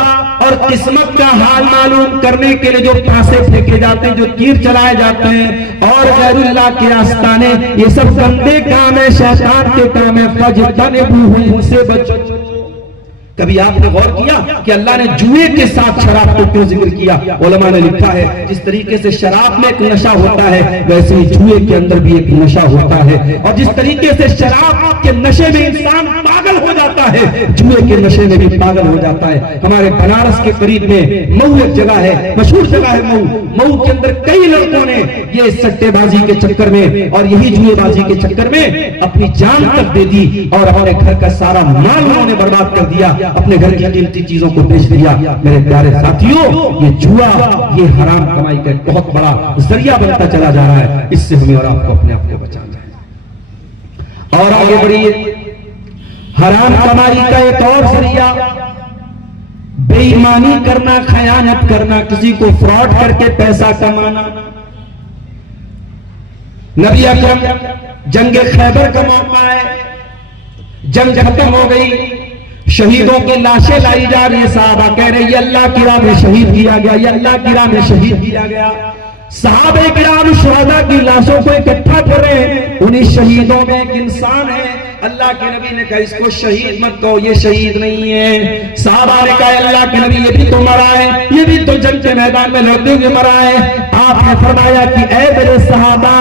और किस्मत का हाल मालूम करने के लिए जो फांसे फेंके जाते हैं, जो तीर चलाए जाते हैं और गैरुल्लाह के आस्ताने, ये सब गंदे काम है, शैतान के काम है। फजतनिबूहु, से बचो। कभी आपने गौर किया कि अल्लाह ने जुए के साथ शराब को क्यों जिक्र किया? उलमा ने लिखा है, जिस तरीके से शराब में एक नशा होता है वैसे ही जुए के अंदर भी एक नशा होता है। और जिस तरीके से शराब के नशे में इंसान पागल हो जाता है, जुए के नशे में भी पागल हो जाता है। हमारे बनारस के करीब में मऊ एक जगह है, मशहूर जगह है मऊ। मऊ के अंदर कई लड़कों ने ये सट्टेबाजी के चक्कर में और यही जुएबाजी के चक्कर में अपनी जान तक दे दी और हमारे घर का सारा माल उन्होंने बर्बाद कर दिया, अपने घर की कीमती चीजों को बेच दिया। मेरे प्यारे साथियों, ये जुआ, ये हराम कमाई का बहुत बड़ा जरिया बनता चला जा रहा है। इससे हमें और आपको अपने आप को बचाना है। और आगे बढ़िए, हराम कमाई का एक और जरिया बेईमानी करना, खयानत करना, किसी को फ्रॉड करके पैसा कमाना। नबी अकरम जंग खैबर का मौका है, जंग खत्म हो गई, शहीदों की लाशें लाई जा रही है। साहबा कह रहे ये अल्लाह की राह में शहीद किया गया, ये अल्लाह की राह में शहीद किया गया। साहबे किराम शुहदा की लाशों को इकट्ठा कर रहे हैं। उन्हीं शहीदों में एक इंसान है, अल्लाह के नबी ने कहा इसको शहीद मत कहो, ये शहीद नहीं है। साहबा ने कहा अल्लाह के नबी ये भी तो मरा है, ये भी तो जंग के मैदान में लड़ते हुए मरा है। आपने फरमाया कि ऐ मेरे सहाबा,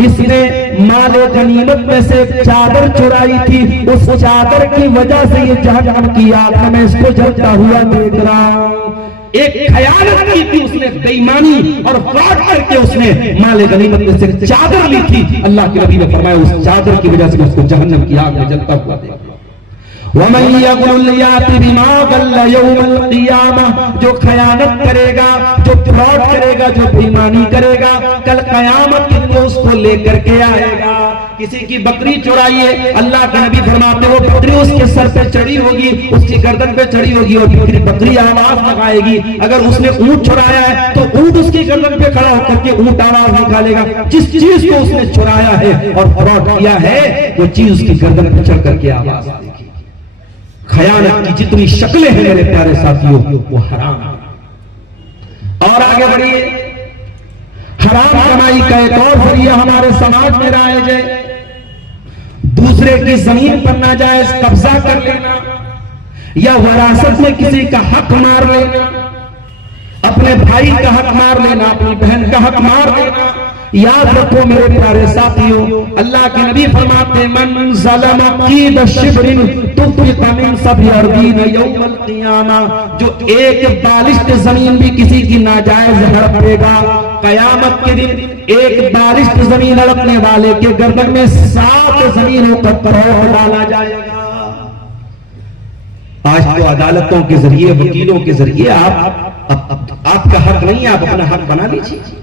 इसने माले गनीमत में से एक चादर चुराई थी, उस चादर की वजह से ये जहन्नम की आग में मैं इसको जलता हुआ देख रहा हूं। एक खयानत की थी उसने, बेईमानी और फ्रॉड करके उसने माले गनीमत में से चादर ली थी। अल्लाह के नबी ने फरमाया उस चादर की वजह से उसको जहन्नम की आग में जलता हुआ देख रहा। जो खयानत करेगा, जो फ्रॉड करेगा, जो बेईमानी करेगा, कल कयामत के दिन उसको लेकर के आएगा। किसी की बकरी चुराई है, अल्लाह के नबी फरमाते वो बकरी उसके सर पे चढ़ी होगी, उसकी गर्दन पे चढ़ी होगी और बकरी आवाज लगाएगी। अगर उसने ऊंट चुराया है तो ऊंट उसकी गर्दन पे खड़ा होकर के ऊंट आवाज निकालेगा। जिस चीज को उसने चुराया है और फ्रॉड किया है वो चीज उसकी गर्दन पे चढ़ करके आवाज देगी। खयानत की जितनी शक्लें हैं मेरे प्यारे साथियों वो हराम है। और आगे बढ़िए, हराम कमाई का एक और जरिया हमारे समाज में राइज है, दूसरे की जमीन पर नाजायज कब्जा कर लेना या वरासत में किसी का हक मार लेना, अपने भाई का हक मार लेना, अपनी बहन का हक मार लेना। याद रखो मेरे प्यारे साथियों, अल्लाह के नबी फरमाते मन ज़लम क़ीद शिब्रिन तुक़्ता मिन सभी अर्दीन यौमल क़ियामा, जो एक बालिश्त जमीन भी किसी की नाजायज हड़पेगा, कयामत के दिन एक बालिश्त जमीन हड़पने वाले के गर्दन में 7 जमीनों का पत्थर डाला जाएगा। आज तो अदालतों के जरिए, वकीलों के जरिए आपका हक नहीं है, आप अपना हक बना लीजिए।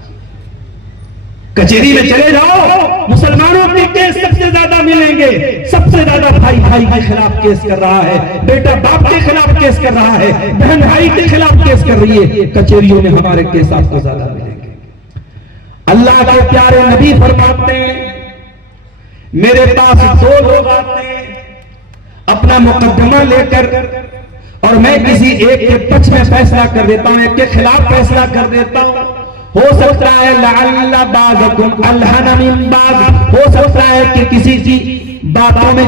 कचेरी में चले जाओ, मुसलमानों के केस सबसे ज्यादा मिलेंगे। सबसे ज्यादा भाई भाई के खिलाफ केस कर रहा है, बेटा बाप के खिलाफ केस कर रहा है, बहन भाई के खिलाफ केस कर रही है। कचेरियों में हमारे केस आपको ज्यादा मिलेंगे। अल्लाह के प्यारे नबी फरमाते हैं मेरे पास 2 लोग आते हैं, अपना अपना मुकदमा लेकर और मैं किसी एक के पक्ष में फैसला कर देता हूं, एक के खिलाफ फैसला कर देता हूं, हो सकता है लअल्ला बादकुम अलहन मिन बाद, हो सकता है कि किसी की बातों में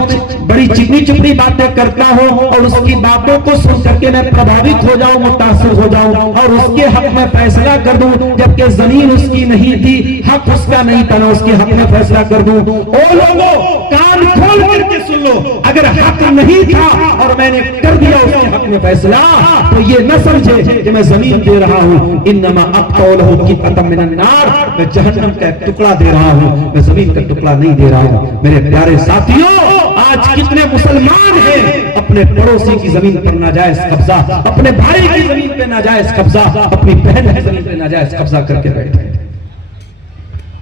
बड़ी चिकनी चिकनी बातें करता हो और उसकी बातों को सुन करके मैं प्रभावित हो जाऊं, मुतासिर हो जाऊं और उसके हक में फैसला कर दूं, जबकि जमीन उसकी नहीं थी, हक उसका नहीं था, ना उसके हक में फैसला कर दूं। ओ लोगों, कान खोल करके सुन लो, अगर हक नहीं था और मैंने कर दिया उसके हक में फैसला, तो ये न समझे कि मैं जमीन दे रहा हूं, इन्नमा अक़तौलहु क़ितअतम मिनन नार, मैं जहन्नम का एक टुकड़ा दे रहा हूं, मैं जमीन का टुकड़ा नहीं दे रहा हूं। मेरे प्यारे साथियों, आज कितने मुसलमान हैं अपने पड़ोसी की जमीन पर नाजायज कब्जा, अपने भाई की जमीन पे नाजायज कब्जा, अपनी बहन की जमीन पे नाजायज कब्जा करके बैठे।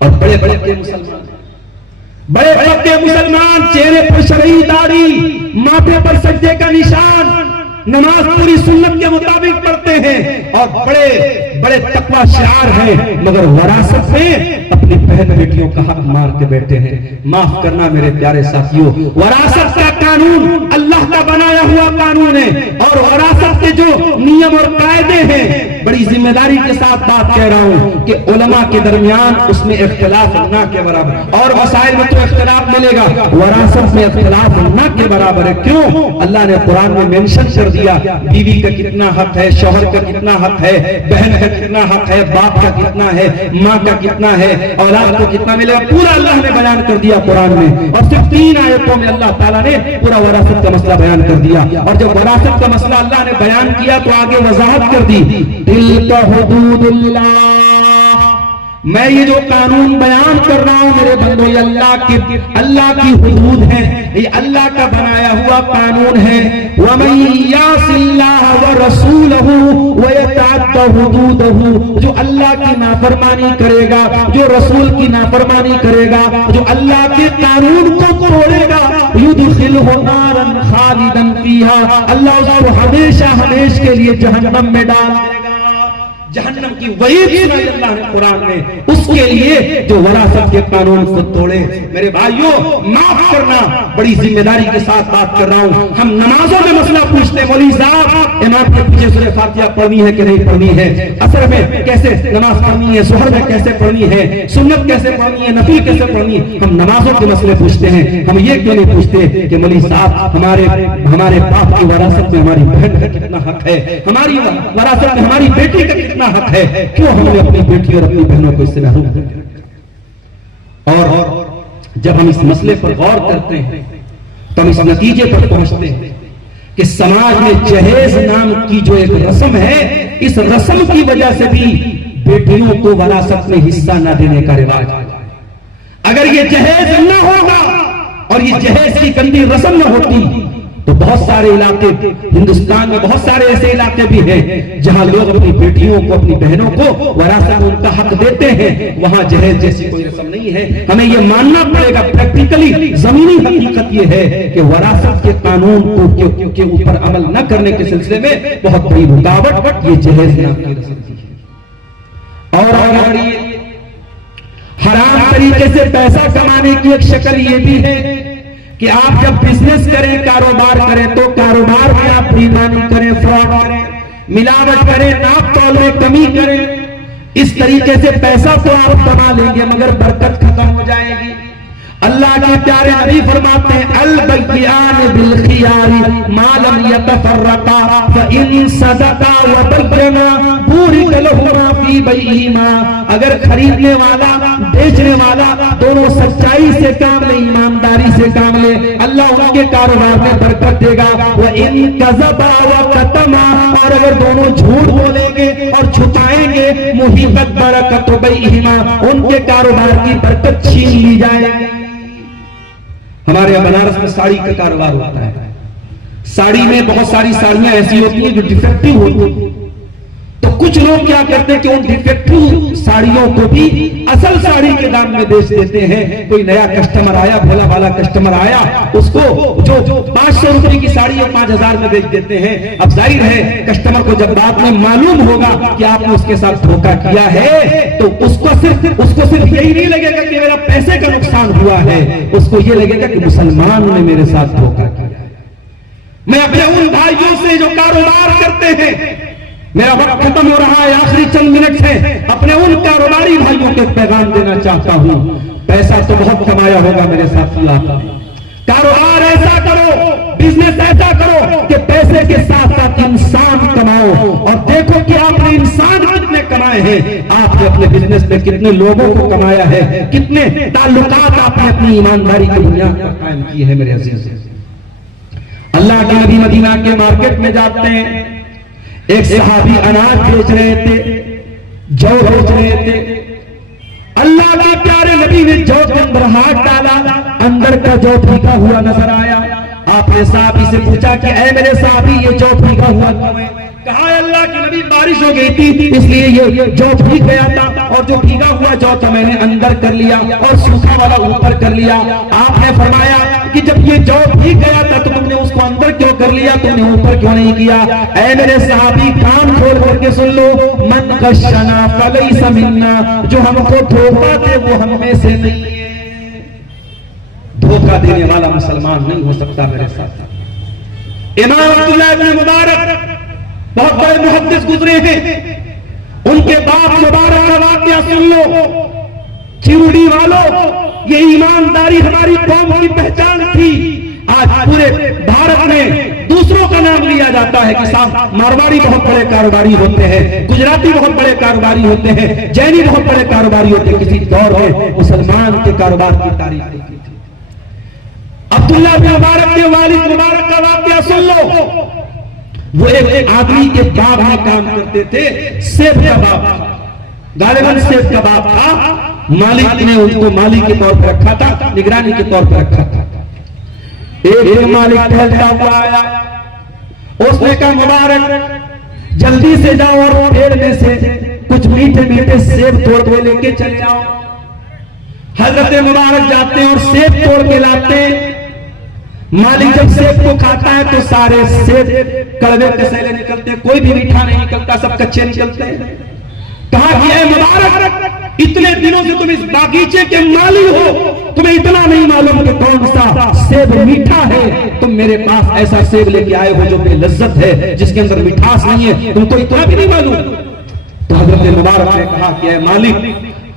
और बड़े बड़े मुसलमान, बड़े बड़े मुसलमान, चेहरे पर शरई दाढ़ी, माथे पर सज्जे का निशान, नमाज पूरी सुन्नत के मुताबिक पढ़ते हैं और बड़े बड़े तकवा शिआर हैं, मगर वरासत में अपनी बहन बेटियों का हक मार के बैठे हैं। माफ करना मेरे प्यारे साथियों, वरासत का कानून अल्लाह का बनाया हुआ कानून है और वरासत के जो नियम और कायदे हैं, बड़ी जिम्मेदारी के साथ बात कह रहा हूं कि उलमा के दरमियान उसमें इख्तिलाफ ना के बराबर, और मसाइल में तो इख्तिलाफ मिलेगा, वरासत में इख्तिलाफ ना के बराबर है। क्यों? अल्लाह ने कुरान में मेंशन कर दिया, बीवी का कितना हक है, शौहर का कितना हक है, बहन का कितना हक है, बाप का कितना है, माँ का कितना है, औलाद को कितना मिलेगा, पूरा अल्लाह ने बयान कर दिया कुरान में। और सिर्फ 3 आयतों में अल्लाह ताला ने पूरा वरासत का मसला बयान कर दिया। और जब वरासत का मसला अल्लाह ने बयान किया तो आगे वजाहत कर दी, तिल्का हुदूदुल्लाह, मैं ये जो कानून बयान कर रहा हूं मेरे बंदो, ये अल्लाह की हुदूद है, ये अल्लाह का बनाया हुआ कानून है। वमन यासिल्लाह व रसूलहु व यतअद्दा हुदूदहु, जो अल्लाह की नाफरमानी करेगा, जो रसूल की नाफरमानी करेगा, जो अल्लाह के कानून को तोड़ेगा, युदखिलहु नारन खालिदन फीहा, अल्लाह उसको हमेशा हमेशा के लिए जहन्नम में डाल देगा। जहन्नम की वईद सुनाई अल्लाह ने कुरान में उसके लिए जो वरासत के कानून को तोड़े। मेरे भाइयों, माफ करना, बड़ी जिम्मेदारी के साथ बात कर रहा हूं। हम नमाजों में मसला पूछते हैं, मौलवी साहब इमाम के पीछे सूरह फातिहा पढ़नी है कि नहीं पढ़नी है, असर में कैसे नमाज पढ़नी है, जोहर में कैसे पढ़नी है, सुन्नत कैसे पढ़नी है, नफिल कैसे पढ़नी है, हम नमाजों के मसले पूछते हैं। हम ये क्यों नहीं पूछते कि मौलवी साहब हमारे बाप की वरासत में हमारी बहन का कितना हक है, हमारी वरासत में हमारी बेटी का कितना हक है, क्यों हमने अपनी बेटी और अपनी बहनों को इससे महरूम कर दिया। और जब हम इस मसले पर गौर करते हैं तो हम इस नतीजे पर पहुंचते हैं कि समाज में जहेज नाम की जो एक रस्म है, इस रस्म की वजह से भी बेटियों को वरासत में हिस्सा न देने का रिवाज है। अगर ये जहेज न होगा और ये जहेज की गंदी रस्म न होती तो बहुत सारे इलाके हिंदुस्तान में, बहुत सारे ऐसे इलाके भी हैं जहां लोग अपनी बेटियों को, अपनी बहनों को वरासत में उनका हक देते हैं, वहां जहेज जैसी कोई रस्म नहीं है। हमें यह मानना पड़ेगा, प्रैक्टिकली जमीनी हकीकत यह है कि वरासत के कानून के ऊपर अमल न करने के सिलसिले में बहुत बड़ी रुकावट ये जहेज नाम की रस्म है। और हराम तरीके से पैसा कमाने की एक शक्ल ये भी है कि आप जब बिजनेस करें, कारोबार करें, तो कारोबार में आप बेईमानी करें, फ्रॉड करें, मिलावट करें, नाप तौल में कमी करें। इस तरीके से पैसा तो आप कमा लेंगे मगर बरकत खत्म हो जाएगी। अल्लाह के प्यारे नबी फरमाते हैं, अल बय्यान बिल खियारी मा लम यतफर्रका फइन सदका व बय्यना बुरिक लहुमा फी बैहिमा। अगर खरीदने वाला, बेचने वाला दोनों सच्चाई से काम ले, ईमानदारी से काम ले, अल्लाह उनके कारोबार में बरकत देगा। व इन कज़बा व कतमा, और अगर दोनों झूठ बोलेंगे और छुपाएंगे, मुहिबत बरकत बैहिमा, उनके कारोबार की बरकत छीन ली जाएगी। हमारे यहाँ बनारस में साड़ी का कारोबार होता है। साड़ी में बहुत सारी साड़ियां ऐसी होती हैं जो डिफेक्टिव होती हैं, तो कुछ लोग क्या करते हैं कि उन डिफेक्टिव साड़ियों को भी असल साड़ी के दाम में बेच देते हैं। कोई नया कस्टमर आया, भोला भाला कस्टमर आया, उसको जो 500 रुपए की साड़ी है 5000 में बेच देते हैं। अब जाहिर है कस्टमर को जब बाद में मालूम होगा कि आपने उसके साथ धोखा किया है, तो उसको सिर्फ यही नहीं लगेगा कि मेरा पैसे का नुकसान हुआ है, उसको ये लगेगा कि मुसलमान ने मेरे साथ धोखा किया। जो कारोबार करते हैं, मेरा वक्त खत्म हो रहा है, आखिरी चंद मिनट है, अपने उन कारोबारी भाइयों को पैगाम देना चाहता हूं। पैसा तो बहुत कमाया होगा मेरे साथियों, आपने कारोबार ऐसा करो, बिजनेस ऐसा करो कि पैसे के साथ साथ इंसान कमाओ, और देखो कि आपने इंसान कितने कमाए हैं, आपने अपने बिजनेस में कितने लोगों को कमाया है, कितने ताल्लुकात आपने अपनी ईमानदारी की बुनियाद पर कायम किए हैं। मेरे अजीज, अल्लाह के नबी मदीना के मार्केट में जाते हैं, एक सहाबी अनाज बेच रहे थे, जौ बेच रहे थे। अल्लाह के प्यारे नबी ने जौ के अंदर हाथ डाला, अंदर का जौ फीका हुआ नजर आया। आपने साहबी से पूछा कि ऐ मेरे साहबी, ये जौ फीका हुआ क्यों है? कहा अल्लाह की नबी, बारिश हो गई थी इसलिए ये जौ भीग गया था, और जो भीगा हुआ जौ था मैंने अंदर कर लिया और सूखा वाला ऊपर कर लिया। आपने फरमाया कि जब ये जौ भीग गया था तो तुमने उसको अंदर क्यों कर लिया, तुमने ऊपर क्यों नहीं किया? ऐ मेरे साहबी, कान खोल करके सुन लो, मन गशना फलैसा मिन्ना, जो हमको धोखा दे वो हम में से नहीं है। धोखा देने वाला मुसलमान नहीं हो सकता मेरे साथ। इमाम अब्दुल्लाह इब्न मुबारक बहुत बड़े मुहद्दिस गुजरे हैं, उनके बाप मुबारक का वाकया सुन लो। चिरुड़ी वालों, ये ईमानदारी हमारी कौम की पहचान थी। आज पूरे भारत में दूसरों का नाम लिया जाता है कि साहब मारवाड़ी बहुत बड़े कारोबारी होते हैं, गुजराती बहुत बड़े कारोबारी होते हैं, जैनी बहुत बड़े कारोबारी होते हैं। किसी दौर में मुसलमान के कारोबार की तारीफ की थी। अब्दुल्लाह बिन मुबारक के वालिद मुबारक का वाकया सुन लो। वो एक आदमी के बाग में काम करते थे, सेब का बाग था, गालिबन सेब का बाग था। मालिक ने उनको मालिक के तौर पर रखा था, निगरानी के तौर पर रखा था। एक मालिक टहलता हुआ आया, उसने कहा मुबारक जल्दी से जाओ और पेड़ में से कुछ मीठे मीठे सेब तोड़ के लेके चले आओ। हजरत मुबारक जाते हैं और सेब तोड़ के लाते। मालिक जब सेब को खाता है तो सारे सेब कड़वे कसैले निकलते हैं, कोई भी मीठा नहीं निकलता, सब कच्चे निकलते हैं। कहा कि ऐ मुबारक, इतने दिनों से तुम इस बागीचे के माली हो, तुम्हें इतना नहीं मालूम कि कौन सा सेब मीठा है? तुम मेरे पास ऐसा सेब लेके आए हो जो बेलज्जत है, जिसके अंदर मिठास नहीं है, तुमको इतना भी नहीं मालूम? तो हजरत मुबारक ने कहा कि ऐ मालिक,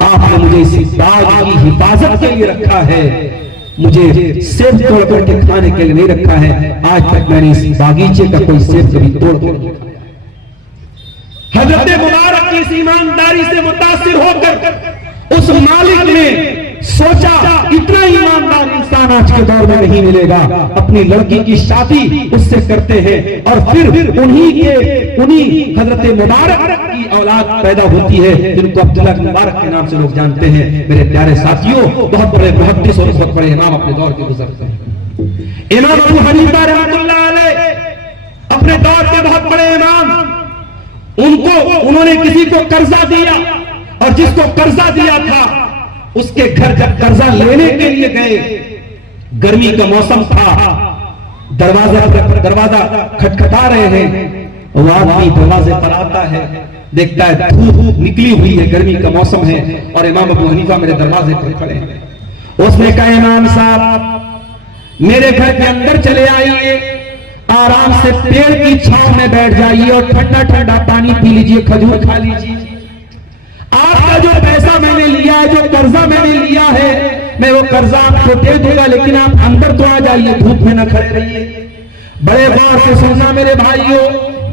आपने मुझे इस बाग की हिफाजत के लिए रखा है, मुझे सेब तोड़ करके खाने के लिए नहीं रखा है। आज तक मैंने इस बागीचे का कोई सेब कभी तोड़ के नहीं खाया। हजरत मुबारक की इस ईमानदारी से मुतासिर होकर उस मालिक ने सोचा, इतना ईमानदार इंसान आज के दौर में नहीं मिलेगा। अपनी लड़की की शादी उससे करते हैं और फिर उन्हीं हजरत मुबारक की औलाद पैदा होती है, जिनको अब्दुल्लाह मुबारक के नाम से लोग जानते हैं। मेरे प्यारे साथियों, बहुत बड़े मुहद्दिस और बहुत बड़े इमाम अपने दौर के गुजरते हैं। इमाम अबू हनीफा रहमतुल्लाह अलैह अपने दौर के बहुत बड़े इमाम, उन्होंने किसी को कर्जा दिया, और जिसको कर्जा दिया था उसके घर जब कर्जा लेने के लिए गए, गर्मी का मौसम था, दरवाजा खटखटा रहे हैं, वो आदमी दरवाजे पर आता है, देखता है धूप निकली हुई है, गर्मी का मौसम है, और इमाम अबू हनीफा मेरे दरवाजे पर खड़े हैं। उसने कहा इमाम साहब मेरे घर के अंदर चले आइए, आराम से पेड़ की छांव में बैठ जाइए और ठंडा ठंडा पानी पी लीजिए, खजूर खा लीजिए। आपका जो पैसा मैंने लिया है, जो कर्जा मैंने लिया है, मैं वो कर्जा आपको दे दूंगा, लेकिन आप अंदर तो आ जाइए, धूप में न खड़े रहिए। बड़े गौर से सुनना मेरे भाइयों,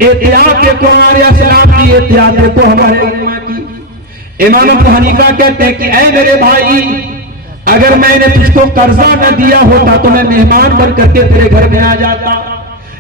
एहतियात देखो हमारे असलाफ की, एहतियात देखो हमारे उम्मा की। इमाम अबू हनीफा कहते हैं कि ऐ मेरे भाई, अगर मैंने तुझको कर्जा न दिया होता तो मैं मेहमान बन करके तेरे घर में आ जाता,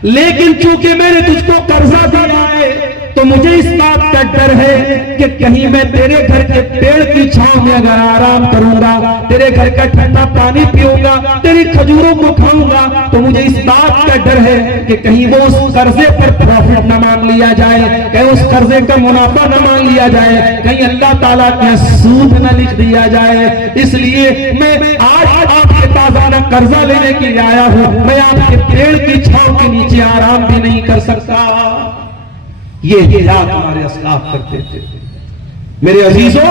लेकिन चूंकि मैंने तुझको कर्जा दिया है तो मुझे इस बात का डर है कि कहीं मैं तेरे घर के पेड़ की छांव में अगर आराम करूंगा, तेरे घर का ठंडा पानी पीऊंगा, तेरी खजूरों को खाऊंगा, तो मुझे इस बात का डर है कि कहीं वो उस कर्जे पर प्रॉफिट न मान लिया जाए, कहीं उस कर्जे का मुनाफा न मान लिया जाए, कहीं अल्लाह ताला का सूद न लिख दिया जाए। इसलिए मैं आज आपके पास आना कर्जा लेने के लिए आया हूं, मैं आपके पेड़ की छांव के नीचे आराम भी नहीं कर सकता। ये एहतियात हमारे असलाफ करते थे। मेरे अजीजों,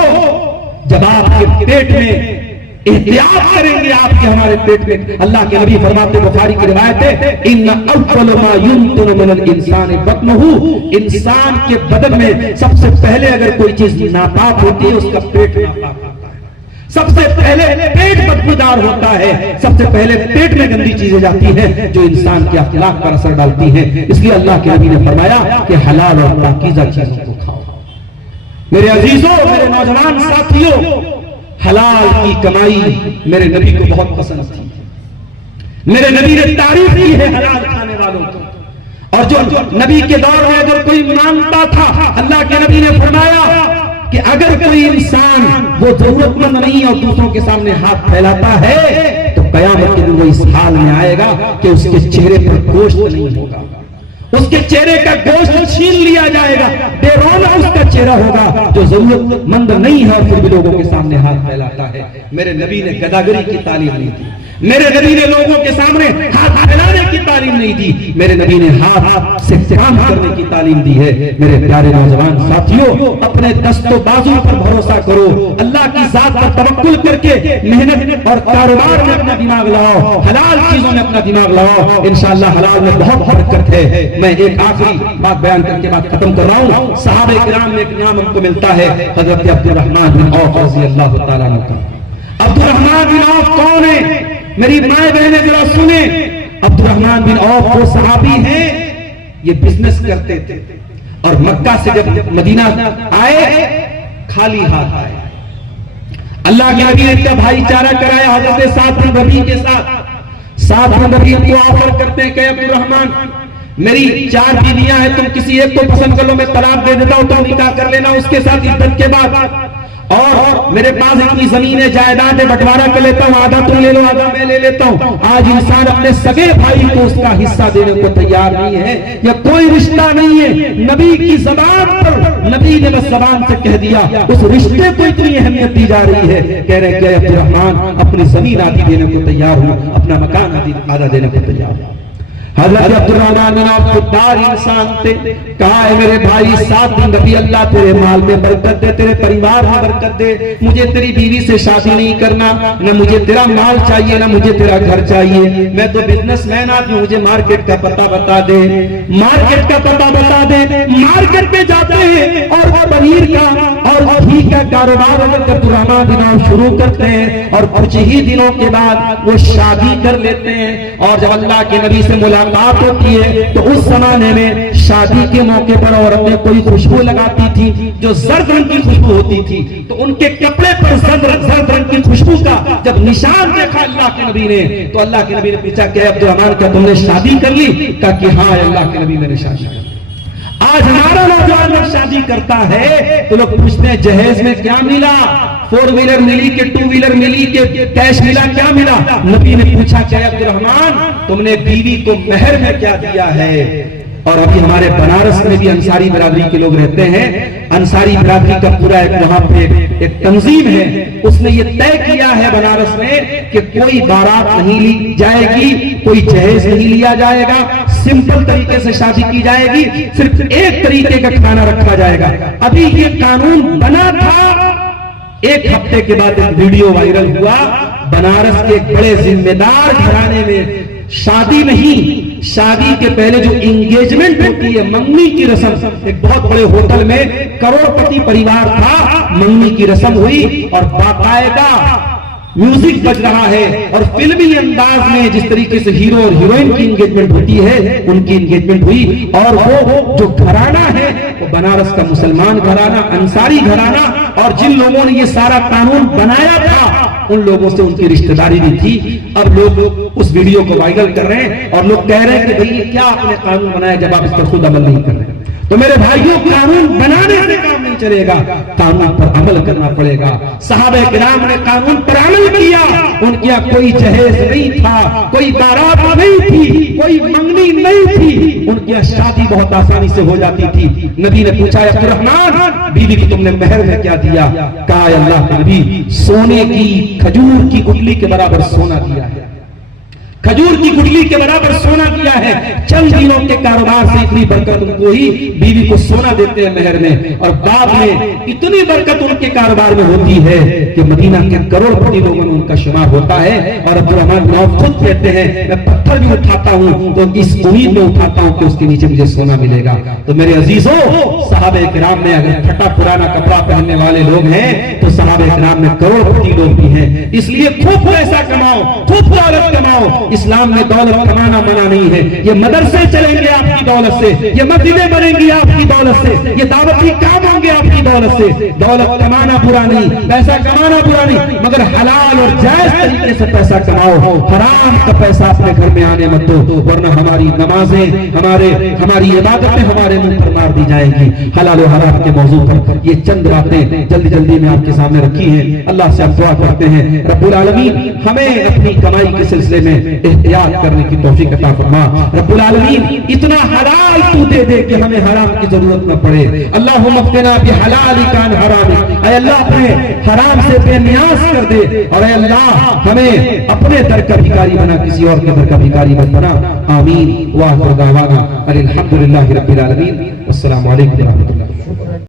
जब आपके पेट में एहतियात करेंगे आपके हमारे पेट में। अल्लाह के नबी फरमाते, बुखारी की रिवायत है, इन्ना अव्वल मा युंतनु मिनल इंसानी बत्नुहु, इंसान के बदन में सबसे पहले अगर कोई चीज नापाक होती है उसका पेट नापाक होता है। सबसे पहले पेट बदबूदार होता है, सबसे पहले पेट में गंदी चीजें जाती हैं जो इंसान के अखलाक पर असर डालती हैं। इसलिए अल्लाह के नबी ने फरमाया कि हलाल और पाकीज़ा चीजों को खाओ। मेरे अजीजों, मेरे नौजवान साथियों, हलाल की कमाई मेरे नबी को बहुत पसंद थी। मेरे नबी ने तारीफ की है हलाल खाने वालों की। और जो नबी के दौर में अगर कोई मांगता था, अल्लाह के नबी ने फरमाया कि अगर कोई इंसान वो जरूरतमंद नहीं और दूसरों के सामने हाथ फैलाता है तो कयामत के दिन वो इस हाल में आएगा कि उसके चेहरे पर गोश्त नहीं होगा, उसके चेहरे का गोश्त छीन लिया जाएगा, बेरोना उसका चेहरा होगा जो जरूरतमंद नहीं है फिर भी लोगों के सामने हाथ फैलाता है। मेरे नबी ने गदागरी की तालीम नहीं दी, मेरे नबी ने लोगों के सामने हाथ फैलाने की तालीम नहीं दी, मेरे नबी ने हाथ से काम करने की तालीम दी है। मेरे प्यारे नौजवान साथियों, अपने दस्तों बाजू पर भरोसा करो, अल्लाह की जात पर तवक्कुल करके मेहनत और कारोबार में अपना दिमाग लगाओ, हलाल चीजों में अपना दिमाग लगाओ, इंशाअल्लाह हलाल में बहुत बरकत है। मैं एक आखिरी बात बयान करके बात खत्म कर रहा हूँ। सहाबा किराम में एक नाम हमको मिलता है, हजरत अब्दुर्रहमान बिन औफ रज़ी अल्लाह तआला अन्हु का। अब्दुर्रहमान बिन औफ कौन है? मेरी माए बहनें जरा सुने। अब्दुर्रहमान बिन औफ वो सहाबी हैं, ये बिजनेस करते थे और मक्का से जब मदीना आए खाली हाथ आए। अल्लाह के नबी ने क्या भाईचारा कराया हजरत साद बिन रबी के साथ। साद बिन रबी को ऑफर करते हैं कि अब्दुर्रहमान, मेरी 4 बीवियां हैं, तुम किसी एक को पसंद कर लो, मैं तलाक दे देता हूं, तो निकाह कर लेना उसके साथ इद्दत के बाद। और मेरे पास इतनी जमीन है, जायदाद है, बंटवारा कर लेता हूं, आधा तुम ले लो आधा मैं ले लेता हूं। आज इंसान अपने सगे भाई को उसका हिस्सा देने को तैयार नहीं है, या कोई रिश्ता नहीं है। नबी की जबान पर नबी ने बस जबान से कह दिया, उस रिश्ते को इतनी अहमियत दी जा रही है। कह रहे हैं अब्दुर्रहमान अपनी जमीन आधी देने को तैयार हूं, अपना मकान आधा देने को तैयार हूं। हज़रत अब्दुर्रहमान बिन औफ खुददार इंसान थे। कहा है मेरे भाई साद बिन रबी, अल्लाह तेरे माल में बरकत दे, तेरे परिवार में बरकत दे, मुझे तेरी बीवी से शादी नहीं करना, न मुझे तेरा माल चाहिए, न मुझे तेरा घर चाहिए, मैं तो बिजनेसमैन आदमी, मुझे मार्केट का पता बता दे, मार्केट का पता बता दे। मार्केट में जाते हैं और पनीर का और घी का कारोबार अब्दुर्रहमान बिन औफ शुरू करते हैं और कुछ ही दिनों के बाद वो शादी कर लेते हैं। और जब अल्लाह के नबी से मुलाकात होती है तो उस जमाने में शादी के मौके पर औरतें कोई खुशबू लगाती थी जो जर्द रंग की खुशबू होती थी, तो उनके कपड़े पर जर्द रंग की खुशबू का जब निशान देखा अल्लाह के नबी ने, तो अल्लाह के नबी ने पूछा कि अब्दुर्रहमान क्या तुमने शादी कर ली? कहा कि हाँ अल्लाह के नबी मैंने शादी कर ली। आज हमारा नौजवान जब शादी करता है तो लोग पूछते हैं जहेज में क्या मिला, 4 व्हीलर मिली कि 2 व्हीलर मिली कि कैश मिला, क्या मिला? नबी ने पूछा कि अब्दुर्रहमान तुमने बीवी को मेहर में क्या दिया है? और अभी हमारे बनारस में भी अंसारी बिरादरी के लोग रहते हैं। अंसारी बिरादरी का पूरा एक वहां पे एक तंजीम है, उसने ये तय किया है बनारस में कि कोई बारात नहीं ली जाएगी, कोई जहेज नहीं लिया जाएगा, सिंपल तरीके से शादी की जाएगी, सिर्फ एक तरीके का खाना रखा जाएगा। अभी ये कानून बना था, एक हफ्ते के बाद एक वीडियो वायरल हुआ, बनारस के एक बड़े जिम्मेदार घराने में शादी नहीं, शादी के पहले जो इंगेजमेंट होती है, मंगनी की रस्म, एक बहुत बड़े होटल में करोड़पति परिवार था, मंगनी की रस्म हुई और बाकायदा म्यूजिक बज रहा है और फिल्मी अंदाज में जिस तरीके से हीरो और हीरोइन की एंगेजमेंट होती है उनकी एंगेजमेंट हुई। और वो जो घराना है वो बनारस का मुसलमान घराना, अंसारी घराना, और जिन लोगों ने ये सारा कानून बनाया था उन लोगों से उनकी रिश्तेदारी भी थी। अब लोग उस वीडियो को वायरल कर रहे हैं और लोग कह रहे हैं कि भाई ये क्या आपने कानून बनाया जब आप इस पर खुद अमल नहीं कर रहे। तो मेरे भाइयों, कानून बनाने से काम नहीं चलेगा, कानून पर अमल करना पड़ेगा। सहाबा किराम ने कानून पर अमल किया, उनके यहाँ कोई जहेज नहीं था, कोई बारात नहीं थी, कोई मंगनी नहीं थी, उनके यहाँ शादी बहुत आसानी से हो जाती थी। नबी ने पूछा अब्दुर्रहमान बीवी को तुमने मेहर में क्या दिया? कहा अल्लाह के नबी सोने की खजूर की गुठली के बराबर सोना दिया है। खजूर की गुठली के बराबर सोना दिया है। चंद दिनों के कारोबार से इतनी बरकत उनको ही बीवी को सोना देते हैं मेहर में, और बाद में इतनी बरकत उनके कारोबार में होती है कि मदीना के करोड़पति लोगों में उनका शुमार होता है। और अब्दुर्रहमान नौफ खुद कहते हैं, मैं पत्थर भी उठाता हूं तो इस उम्मीद में उठाता हूं कि उसके नीचे मुझे सोना मिलेगा। तो मेरे अजीजों, सहाबे किराम में अगर फटा पुराना कपड़ा पहनने वाले लोग हैं तो सहाबे किराम में करोड़पति लोग भी हैं। इसलिए खूब पैसा कमाओ, खूब दौलत कमाओ। इस्लाम में दौलत कमाना मना नहीं है। ये मदरसे चलेंगे आपकी दौलत से, ये मस्जिदें बनेंगी आपकी दौलत से, ये दावती काम होंगे आपकी दौलत से। दौलत कमाना बुरा नहीं, पैसा कमाना बुरा नहीं, मगर हलाल और जायज तरीके से पैसा कमाओ। हराम का पैसा अपने घर में आने मत दो, वरना हमारी नमाजें, हमारी इबादतें हमारे मुंह पर मार दी जाएंगी। हलाल और हराम के मौजू पर ये चंद बातें जल्दी जल्दी में आपके सामने रखी हैं। अल्लाह से हम दुआ करते हैं रब्बुल आलमीन हमें अपनी कमाई के सिलसिले में एहतियात करने की तौफीक अता फरमा। रब्बुल आलमीन इतना हलाल तू दे दे कि हमें हराम की जरूरत न पड़े। अल्लाहुम्मा क़िना बिहलालिक अन हरामिक, ऐ अल्लाह हमें हराम से बेनियाज कर दे, और ऐ अल्लाह हमें अपने दर का भिखारी बना, किसी और के दर का भिखारी मत बना। आमीन। व आखिर दावाना अनिल हम्दुलिल्लाहि रब्बिल आलमीन। अस्सलामु अलैकुम व रहमतुल्लाह।